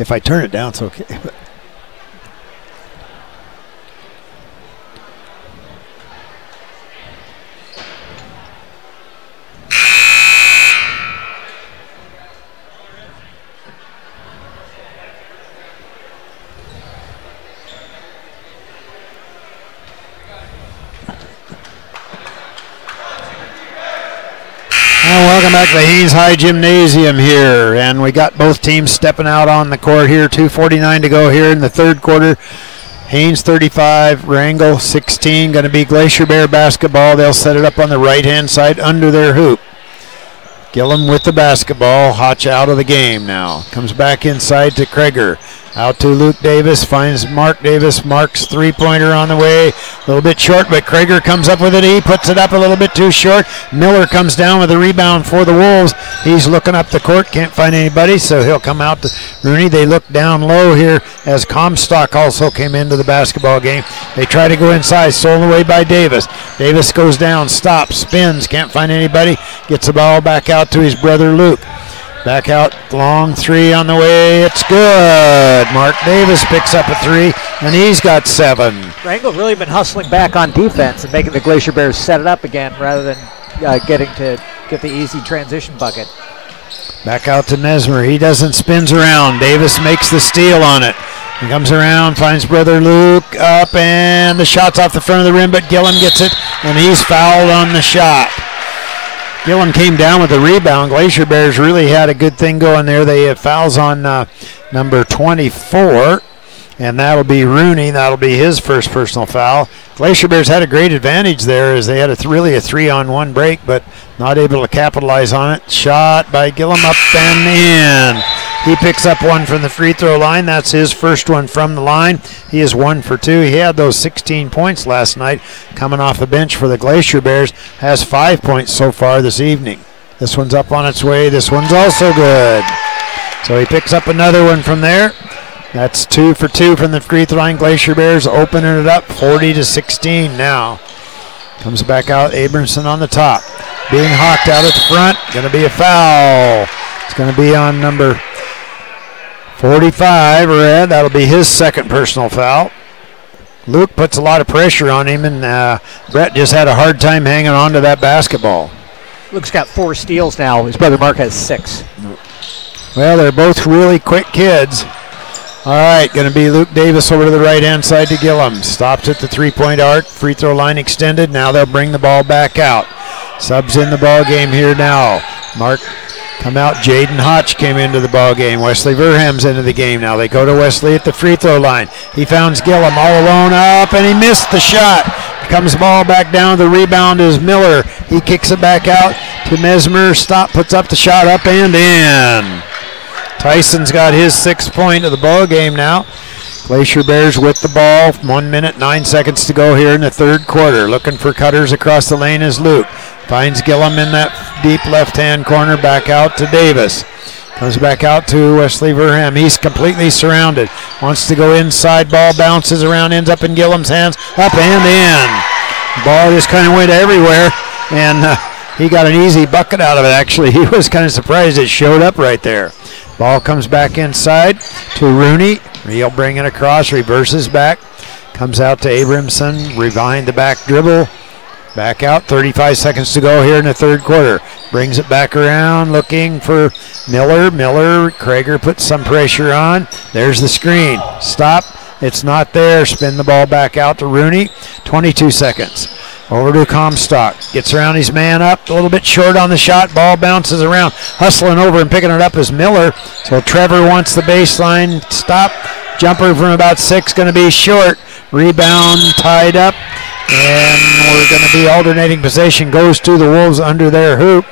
If I turn it down, it's okay. Welcome back to the Haines High Gymnasium here, and we got both teams stepping out on the court here. 2:49 to go here in the 3rd quarter. Haines 35, Wrangell 16. Going to be Glacier Bear basketball. They'll set it up on the right-hand side under their hoop. Gillen with the basketball. Hotch out of the game now. Comes back inside to Krieger. Out to Luke Davis, finds Mark Davis. Mark's three-pointer on the way. A little bit short, but Krieger comes up with it. He puts it up a little bit too short. Miller comes down with a rebound for the Wolves. He's looking up the court, can't find anybody, so he'll come out to Rooney. They look down low here as Comstock also came into the basketball game. They try to go inside, stolen away by Davis. Davis goes down, stops, spins, can't find anybody. Gets the ball back out to his brother Luke. Back out, long three on the way. It's good. Mark Davis picks up a three, and he's got 7. Wrangell really been hustling back on defense and making the Glacier Bears set it up again rather than getting to get the easy transition bucket. Back out to Mesmer. He doesn't, spins around. Davis makes the steal on it. He comes around, finds brother Luke up, and the shot's off the front of the rim, but Gillum gets it, and he's fouled on the shot. Gillum came down with the rebound. Glacier Bears really had a good thing going there. They have fouls on number 24, and that'll be Rooney. That'll be his first personal foul. Glacier Bears had a great advantage there as they had really a 3-on-1 break, but not able to capitalize on it. Shot by Gillum up and in. He picks up one from the free throw line. That's his first one from the line. He is 1 for 2. He had those 16 points last night coming off the bench for the Glacier Bears. Has 5 points so far this evening. This one's up on its way. This one's also good. So he picks up another one from there. That's 2 for 2 from the free throw line. Glacier Bears opening it up 40-16 now. Comes back out. Abramson on the top. Being hawked out at the front. Going to be a foul. It's going to be on number 45, Red. That'll be his second personal foul. Luke puts a lot of pressure on him, and Brett just had a hard time hanging on to that basketball. Luke's got 4 steals now. His brother Mark has 6. Well, they're both really quick kids. All right, going to be Luke Davis over to the right-hand side to Gillum. Stops at the three-point arc. Free throw line extended. Now they'll bring the ball back out. Subs in the ball game here now. Mark come out. Jaden Hotch came into the ball game. Wesley Verham's into the game now. They go to Wesley at the free throw line. He found Gillum all alone up, and he missed the shot. Comes the ball back down. The rebound is Miller. He kicks it back out to Mesmer. Stop, puts up the shot up and in. Tyson's got his 6th point of the ball game now. Glacier Bears with the ball. 1 minute, 9 seconds to go here in the third quarter. Looking for cutters across the lane is Luke. Finds Gillum in that deep left-hand corner. Back out to Davis. Comes back out to Wesley Verham. He's completely surrounded. Wants to go inside. Ball bounces around, ends up in Gillum's hands. Up and in. The ball just kind of went everywhere, and he got an easy bucket out of it, actually. He was kind of surprised it showed up right there. Ball comes back inside to Rooney. He'll bring it across, reverses back. Comes out to Abramson, behind the back dribble. Back out, 35 seconds to go here in the third quarter. Brings it back around, looking for Miller. Krager puts some pressure on. There's the screen. Stop. It's not there. Spin the ball back out to Rooney. 22 seconds. Over to Comstock. Gets around his man up. A little bit short on the shot. Ball bounces around. Hustling over and picking it up is Miller. So Trevor wants the baseline. Stop. Jumper from about 6 going to be short. Rebound tied up. And we're going to be alternating possession. Goes to the Wolves under their hoop.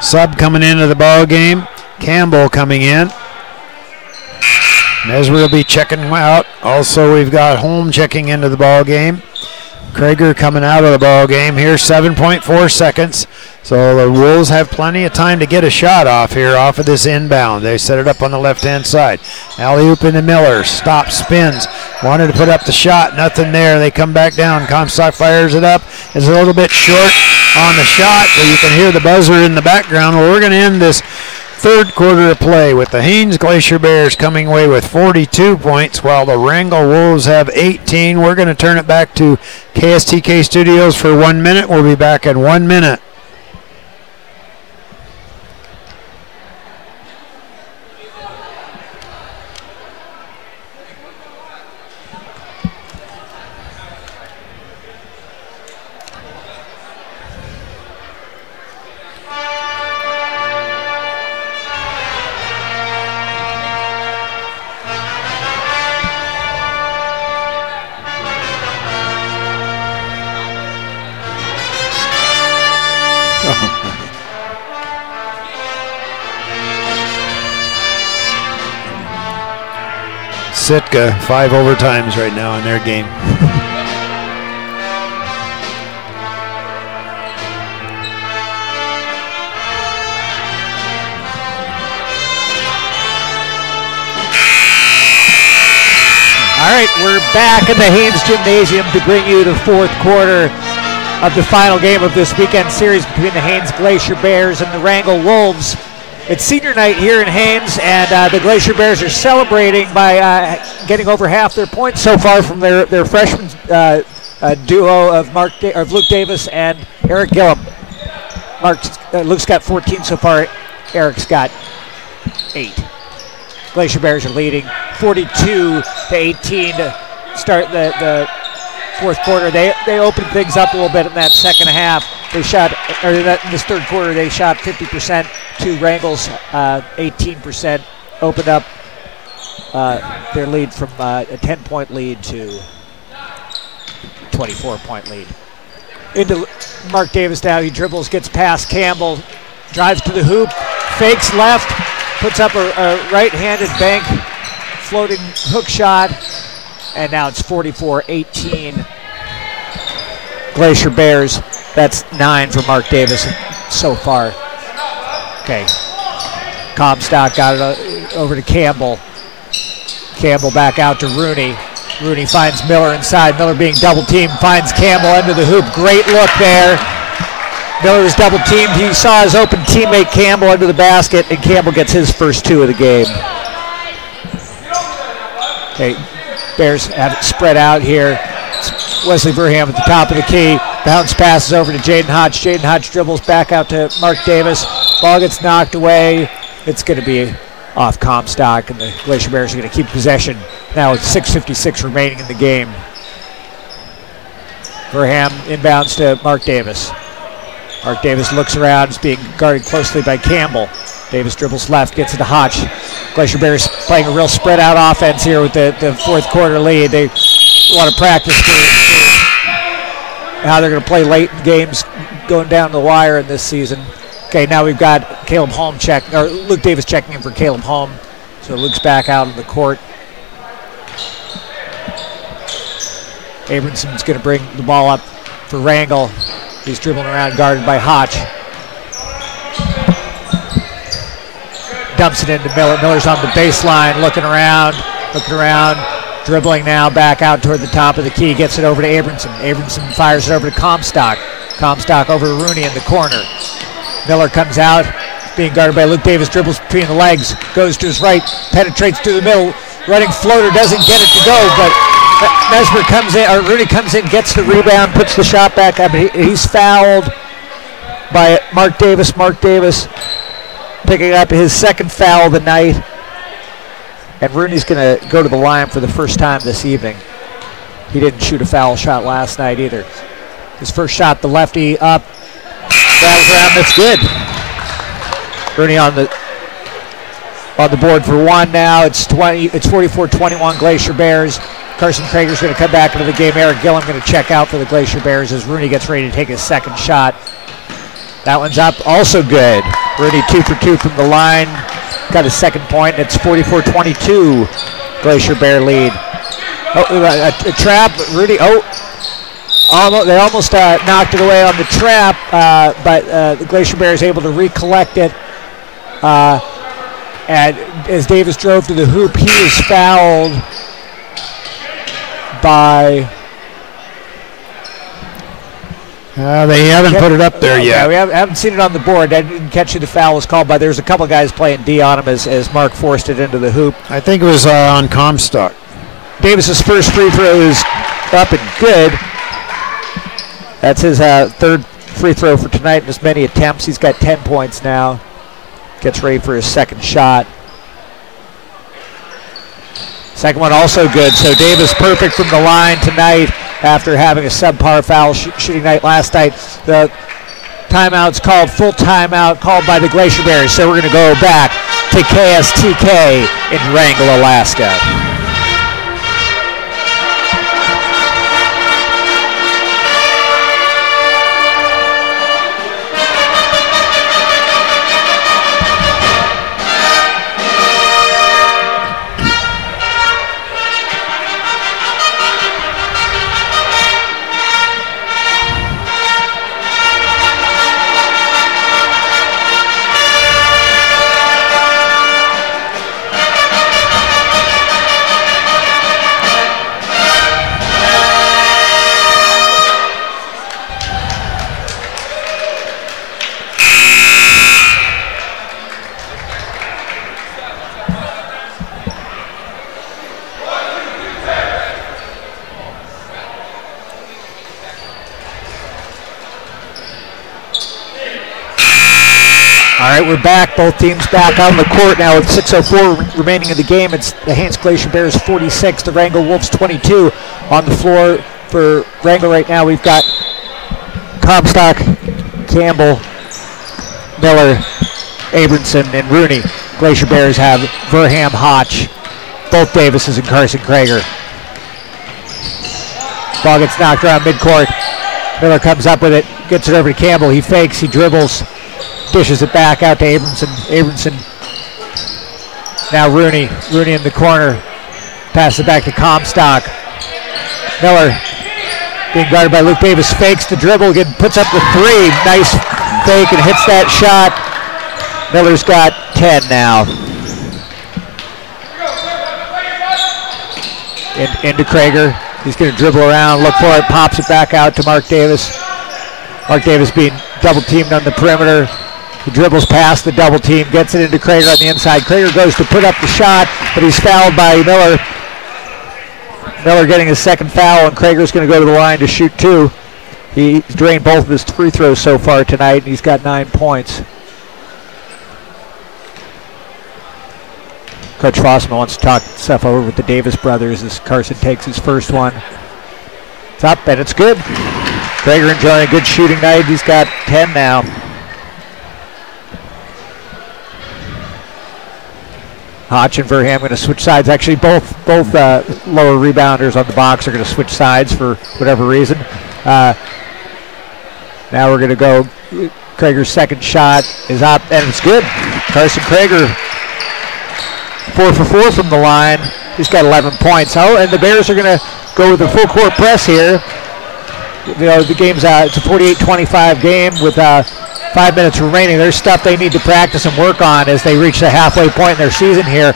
Sub coming into the ball game. Campbell coming in. Mesmer will be checking out. Also, we've got Holm checking into the ball game. Krager coming out of the ball game here. 7.4 seconds. So the Wolves have plenty of time to get a shot off here, off of this inbound. They set it up on the left-hand side. Alley-oop into Miller. Stops, spins. Wanted to put up the shot. Nothing there. They come back down. Comstock fires it up. It's a little bit short on the shot, but you can hear the buzzer in the background. Well, we're going to end this third quarter of play with the Haines Glacier Bears coming away with 42 points while the Wrangell Wolves have 18. We're going to turn it back to KSTK Studios for 1 minute. We'll be back in 1 minute. Sitka, 5 overtimes right now in their game. All right, we're back in the Haines Gymnasium to bring you the fourth quarter of the final game of this weekend series between the Haines Glacier Bears and the Wrangell Wolves. It's senior night here in Haines, and the Glacier Bears are celebrating by getting over half their points so far from their freshman a duo of Luke Davis and Eric Gillum. Luke's got 14 so far. Eric's got 8. Glacier Bears are leading 42-18 to start the fourth quarter. They opened things up a little bit in that second half. They shot, or in this third quarter, they shot 50% to Wrangell's 18%. Opened up their lead from a 10-point lead to 24-point lead. Into Mark Davis now. He dribbles, gets past Campbell, drives to the hoop, fakes left, puts up a right-handed bank, floating hook shot, and now it's 44-18. Glacier Bears. That's 9 for Mark Davis so far. Okay. Comstock got it over to Campbell. Campbell back out to Rooney. Rooney finds Miller inside. Miller being double-teamed, finds Campbell under the hoop. Great look there. Miller was double-teamed. He saw his open teammate Campbell under the basket, and Campbell gets his first 2 of the game. Okay, Bears have it spread out here. It's Wesley Verham at the top of the key. Bounce passes over to Jaden Hodge. Jaden Hodge dribbles back out to Mark Davis. Ball gets knocked away. It's going to be off Comstock, and the Glacier Bears are going to keep possession now with 6:56 remaining in the game. Verham inbounds to Mark Davis. Mark Davis looks around, is being guarded closely by Campbell. Davis dribbles left, gets it to Hodge. Glacier Bears playing a real spread out offense here with the fourth quarter lead. They want to practice for how they're going to play late in games going down the wire in this season. Okay, now we've got Caleb Holm Luke Davis checking in for Caleb Holm. So Luke's back out on the court. Abronson's going to bring the ball up for Wrangell. He's dribbling around, guarded by Hodge. Dumps it into Miller. Miller's on the baseline, looking around, dribbling now, back out toward the top of the key, gets it over to Abronson. Abronson fires it over to Comstock. Comstock over to Rooney in the corner. Miller comes out, being guarded by Luke Davis, dribbles between the legs, goes to his right, penetrates to the middle, running floater, doesn't get it to go, but Mesmer comes in, or Rooney comes in, gets the rebound, puts the shot back up. He's fouled by Mark Davis. Mark Davis picking up his second foul of the night. And Rooney's going to go to the line for the first time this evening. He didn't shoot a foul shot last night either. His first shot, the lefty up, rattles around, that's good. Rooney on the board for 1 now. It's 44-21 Glacier Bears. Carson Krager's going to come back into the game. Eric Gillum going to check out for the Glacier Bears as Rooney gets ready to take his second shot. That one's up, also good. Rooney 2 for 2 from the line. Got his second point. It's 44-22 Glacier Bear lead. Oh, a trap. Rooney, they almost knocked it away on the trap, but the Glacier Bears able to recollect it. And as Davis drove to the hoop, he was fouled by... They haven't put it up there yet. Yeah, we haven't seen it on the board. I didn't catch who the foul was called by. There's a couple guys playing D on him as Mark forced it into the hoop. I think it was on Comstock. Davis's first free throw is up and good. That's his third free throw for tonight in as many attempts. He's got 10 points now. Gets ready for his second shot. Second one also good. So Davis perfect from the line tonight after having a subpar foul shooting night last night. The timeout's called, full timeout called by the Glacier Bears. So we're going to go back to KSTK in Wrangell, Alaska. All right, we're back. Both teams back on the court now with 6:04 remaining in the game. It's the Haines Glacier Bears 46, the Wrangell Wolves 22 on the floor for Wrangell right now. We've got Comstock, Campbell, Miller, Abramson, and Rooney. Glacier Bears have Verham, Hotch, both Davises, and Carson Krager. Ball gets knocked around midcourt. Miller comes up with it, gets it over to Campbell. He fakes, he dribbles, dishes it back out to Abramson. Abramson. Now Rooney in the corner. Passes it back to Comstock. Miller being guarded by Luke Davis. Fakes the dribble, again, puts up the three. Nice fake and hits that shot. Miller's got 10 now. Into Krager. He's going to dribble around, look for it, pops it back out to Mark Davis. Mark Davis being double teamed on the perimeter. He dribbles past the double team, gets it into Krager on the inside. Krager goes to put up the shot, but he's fouled by Miller. Miller getting his second foul, and Krager's going to go to the line to shoot two. He's drained both of his free throws so far tonight, and he's got 9 points. Coach Fossman wants to talk stuff over with the Davis brothers as Carson takes his first one. It's up, and it's good. Krager enjoying a good shooting night. He's got 10 now. Hotch and Verham going to switch sides. Actually, both lower rebounders on the box are going to switch sides for whatever reason. Now we're going to go. Krager's second shot is up, and it's good. Carson Krager, 4 for 4 from the line. He's got 11 points. Oh, and the Bears are going to go with a full court press here. You know, the game's it's a 48-25 game with 5 minutes remaining. There's stuff they need to practice and work on as they reach the halfway point in their season here.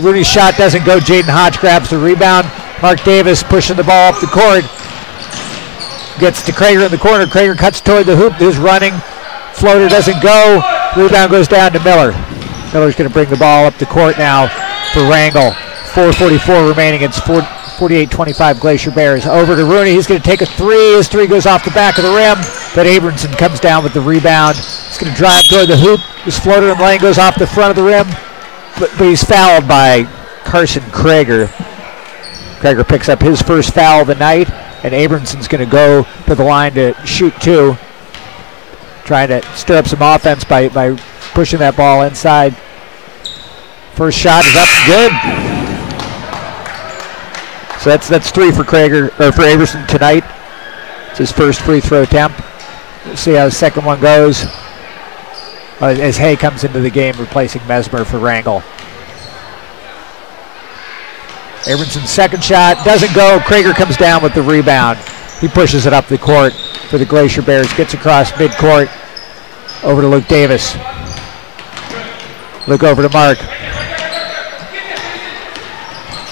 Rooney's shot doesn't go. Jaden Hodge grabs the rebound. Mark Davis pushing the ball up the court. Gets to Krager in the corner. Krager cuts toward the hoop. Is running. Floater doesn't go. Rebound goes down to Miller. Miller's going to bring the ball up the court now for Wrangell. 4:44 remaining. It's 48-25 Glacier Bears. Over to Rooney. He's going to take a three. His three goes off the back of the rim, but Abramson comes down with the rebound. He's going to drive toward the hoop. His floater in lane goes off the front of the rim, but he's fouled by Carson Krager. Krager picks up his first foul of the night, and Abramson's going to go to the line to shoot two, trying to stir up some offense by pushing that ball inside. First shot is up, good. So that's three for Krager, or for Abramson tonight. It's his first free throw attempt. We'll see how the second one goes as Hay comes into the game, replacing Mesmer for Wrangell. Abramson's second shot doesn't go. Krager comes down with the rebound. He pushes it up the court for the Glacier Bears. Gets across midcourt over to Luke Davis. Look over to Mark.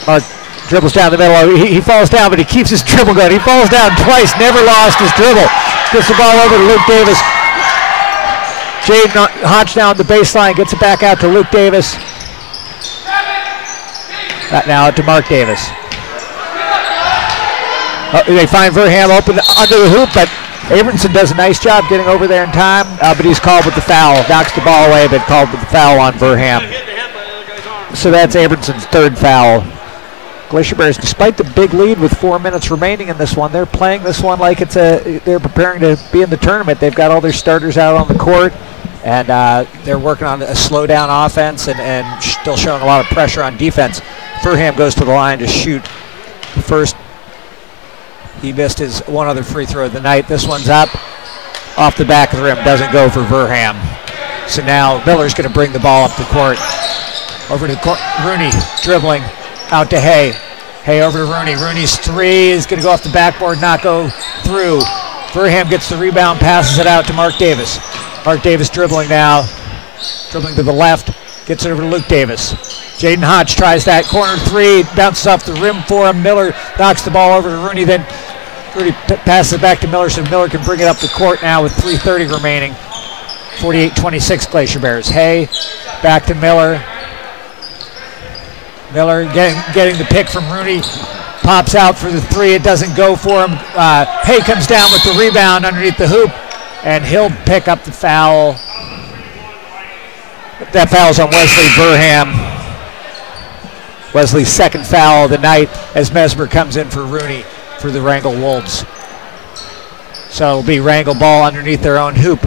Mark dribbles down the middle. He falls down, but he keeps his dribble going. He falls down twice, never lost his dribble. Gets the ball over to Luke Davis. Jaden Hodge down the baseline, gets it back out to Luke Davis. Now out to Mark Davis. They find Verham open under the hoop, but Abramson does a nice job getting over there in time, but he's called with the foul. Knocks the ball away, but called with the foul on Verham. So that's Abramson's third foul. Glacier Bears, despite the big lead with 4 minutes remaining in this one, they're playing this one like they're preparing to be in the tournament. They've got all their starters out on the court, and they're working on a slow-down offense and still showing a lot of pressure on defense. Verham goes to the line to shoot the first. He missed his one other free throw of the night. This one's up off the back of the rim. Doesn't go for Verham. So now Miller's going to bring the ball up the court. Over to Rooney, dribbling out to Hay. Hay over to Rooney. Rooney's three is going to go off the backboard, not go through. Verham gets the rebound, passes it out to Mark Davis. Mark Davis dribbling now. Dribbling to the left. Gets it over to Luke Davis. Jaden Hodge tries that corner three. Bounces off the rim for him. Miller knocks the ball over to Rooney. Then Rooney passes it back to Miller so Miller can bring it up the court now with 3:30 remaining. 48-26 Glacier Bears. Hay back to Miller. Miller getting the pick from Rooney. Pops out for the three. It doesn't go for him. Hay comes down with the rebound underneath the hoop, and he'll pick up the foul That foul's on Wesley Burham. Wesley's second foul of the night as Mesmer comes in for Rooney for the Wrangell Wolves. So it'll be Wrangell ball underneath their own hoop.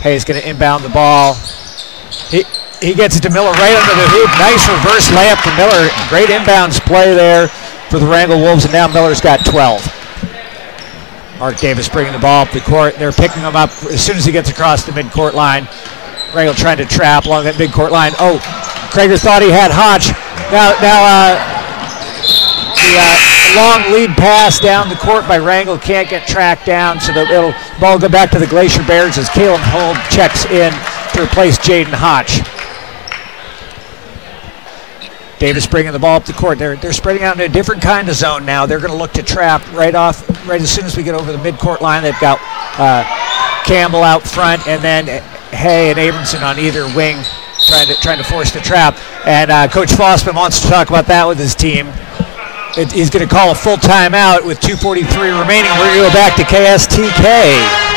Hayes going to inbound the ball. He gets it to Miller right under the hoop. Nice reverse layup for Miller. Great inbounds play there for the Wrangell Wolves, and now Miller's got 12. Mark Davis bringing the ball up the court. They're picking him up as soon as he gets across the midcourt line. Wrangell trying to trap along that midcourt line. Oh, Krager thought he had Hodge. Now the long lead pass down the court by Wrangell can't get tracked down, so the ball go back to the Glacier Bears as Caleb Holm checks in to replace Jaden Hodge. Davis bringing the ball up the court. They're spreading out in a different kind of zone now. They're going to look to trap right as soon as we get over the midcourt line. They've got Campbell out front, and then Hay and Abramson on either wing trying to force the trap. And Coach Fossman wants to talk about that with his team. He's going to call a full timeout with 2:43 remaining. We're going to go back to KSTK.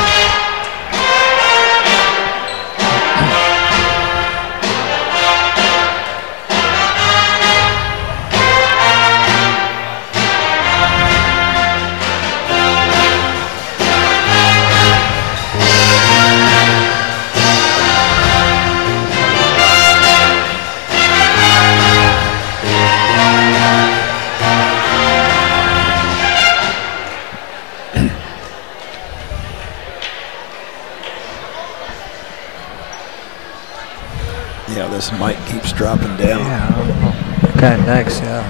Yeah, this mic keeps dropping down. Yeah, okay, next, yeah.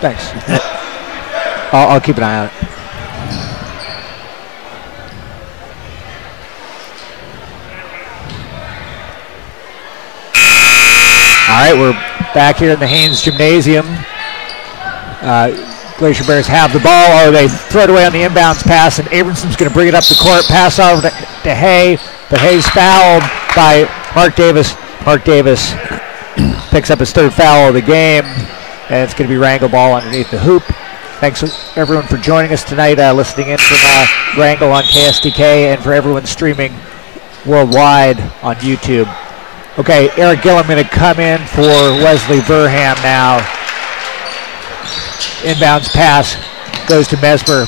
Thanks. I'll keep an eye on it. All right, we're back here in the Haines Gymnasium. Glacier Bears have the ball. Oh, they throw it away on the inbounds pass, and Abramson's going to bring it up the court. Pass over to Hay, but Hay's fouled by Mark Davis. Mark Davis picks up his third foul of the game, and it's going to be Wrangell ball underneath the hoop. Thanks everyone for joining us tonight, listening in from Wrangell on KSTK, and for everyone streaming worldwide on YouTube. Okay, Eric Gillum going to come in for Wesley Burham now. Inbounds pass goes to Mesmer.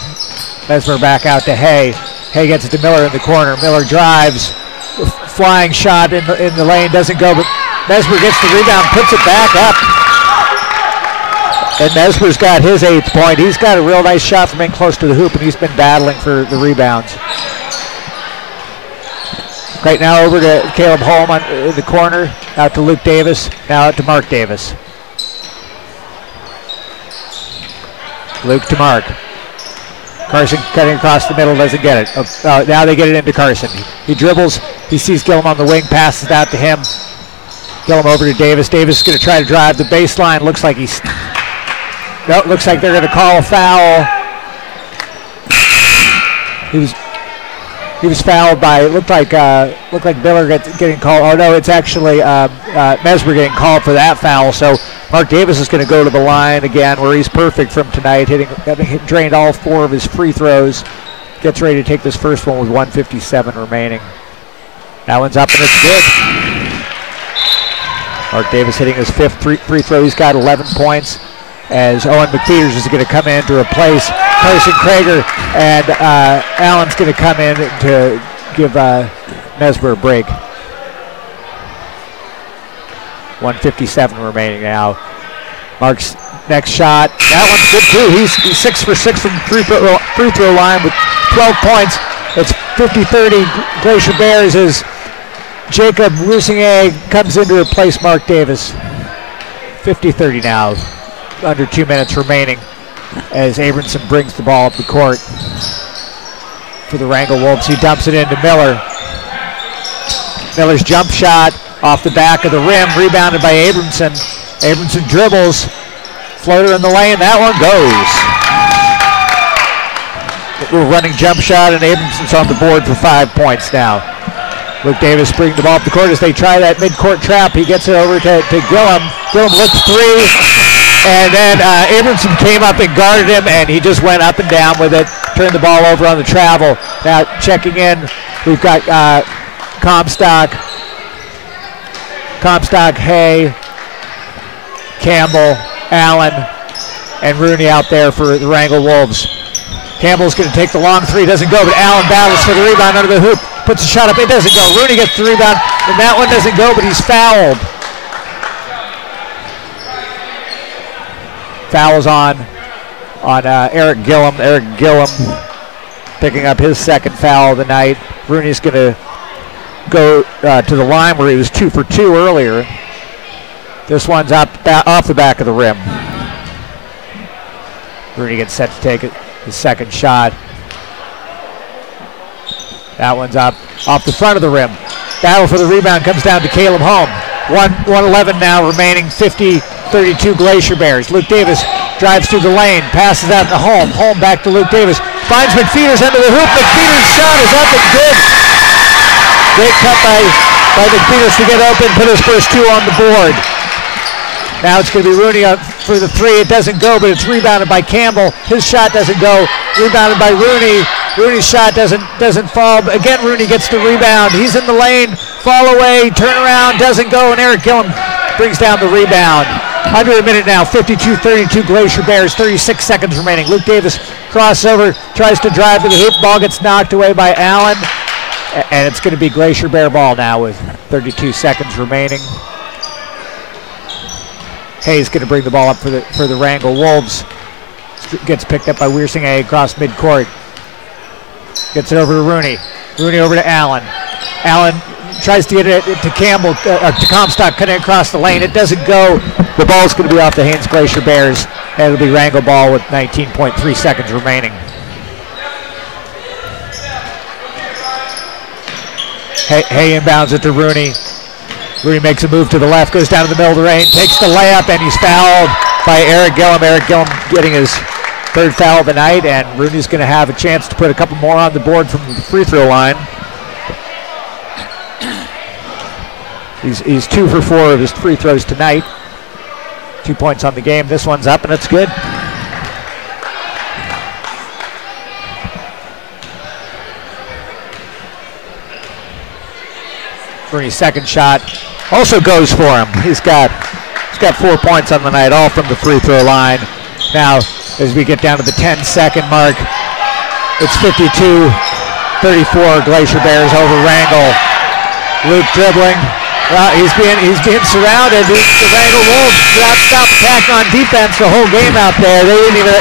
Mesmer back out to Hay. Hay gets it to Miller in the corner. Miller drives. Flying shot in the lane. Doesn't go, but Mesmer gets the rebound, puts it back up. And Mesmer's got his 8th point. He's got a real nice shot from in close to the hoop, and he's been battling for the rebounds. Right now over to Caleb Holm in the corner. Out to Luke Davis. Now out to Mark Davis. Luke to Mark. Carson cutting across the middle, doesn't get it. Now they get it into Carson. He dribbles, he sees Gillum on the wing, passes it out to him. Gillum over to Davis. Davis is going to try to drive the baseline. Looks like looks like they're going to call a foul. He was fouled by, it looked like Miller getting called. Oh no, it's actually Mesmer getting called for that foul. So Mark Davis is going to go to the line again, where he's perfect from tonight, having drained all 4 of his free throws. Gets ready to take this first one with 1:57 remaining. That one's up and it's good. Mark Davis hitting his 5th free throw. He's got 11 points. As Owen McPeters is going to come in to replace Carson Krager, and Allen's going to come in to give Mesmer a break. 1:57 remaining now. Mark's next shot. That one's good too. He's 6 for 6 from the free throw line with 12 points. It's 50-30 Glacier Bears as Jacob Rusinger comes in to replace Mark Davis. 50-30 now. Under 2 minutes remaining as Abramson brings the ball up the court for the Wrangell Wolves. He dumps it into Miller. Miller's jump shot off the back of the rim, rebounded by Abramson. Abramson dribbles, floater in the lane, that one goes. We're running jump shot, and Abramson's on the board for 5 points now. Luke Davis bringing the ball up the court as they try that midcourt trap. He gets it over to Gillum. Gillum looks 3. And then Abramson came up and guarded him, and he just went up and down with it, turned the ball over on the travel. Now checking in, we've got Comstock, Hay, Campbell, Allen, and Rooney out there for the Wrangell Wolves. Campbell's going to take the long three, doesn't go, but Allen battles for the rebound under the hoop, puts a shot up, it doesn't go. Rooney gets the rebound, and that one doesn't go, but he's fouled. Fouls on Eric Gillum. Eric Gillum picking up his second foul of the night. Rooney's going to go to the line where he was 2 for 2 earlier. This one's off the back of the rim. Rooney gets set to take his second shot. That one's up off the front of the rim. Battle for the rebound comes down to Caleb Holm. 1:11 now remaining, 50-32 Glacier Bears. Luke Davis drives through the lane, passes out to Holm. Holm back to Luke Davis. Finds McPheeters under the hoop. McPheeters' shot is up and good. Great cut by McPheeters to get open, put his first 2 on the board. Now it's going to be Rooney up for the 3. It doesn't go, but it's rebounded by Campbell. His shot doesn't go. Rebounded by Rooney. Rooney's shot doesn't fall. Again, Rooney gets the rebound. He's in the lane. Fall away. Turn around. Doesn't go. And Eric Gillum brings down the rebound. Under a minute now. 52-32 Glacier Bears. 36 seconds remaining. Luke Davis crossover. Tries to drive to the hoop. Ball gets knocked away by Allen. And it's going to be Glacier Bear ball now with 32 seconds remaining. Hayes going to bring the ball up for the Wrangell Wolves. Gets picked up by Weersing across midcourt. Gets it over to Rooney. Rooney over to Allen. Allen tries to get it to Campbell, to Comstock, cutting across the lane. It doesn't go. The ball's going to be off the Haines Glacier Bears, and it'll be Wrangell ball with 19.3 seconds remaining. Hay inbounds it to Rooney. Rooney makes a move to the left, goes down to the middle of the lane, takes the layup, and he's fouled by Eric Gillum. Eric Gillum getting his 3rd foul of the night, and Rooney's going to have a chance to put a couple more on the board from the free throw line. He's 2 for 4 of his free throws tonight. 2 points on the game. This one's up, and it's good. Rooney's second shot also goes for him. He's got 4 points on the night, all from the free throw line. Now, as we get down to the 10-second mark, it's 52-34 Glacier Bears over Wrangell. Luke dribbling. Well, he's being surrounded. The Wrangell Wolves stop attacking on defense the whole game out there. They didn't even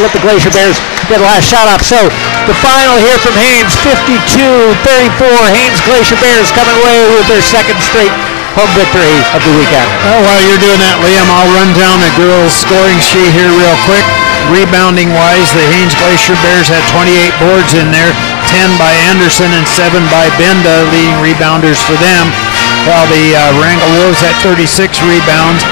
let the Glacier Bears get a last shot off. So the final here from Haines, 52-34. Haines Glacier Bears coming away with their 2nd straight home victory of the weekend. Well, while you're doing that, Liam, I'll run down the girls' scoring sheet here real quick. Rebounding-wise, the Haines Glacier Bears had 28 boards in there, 10 by Anderson and 7 by Benda, leading rebounders for them. While the Wrangell Wolves had 36 rebounds,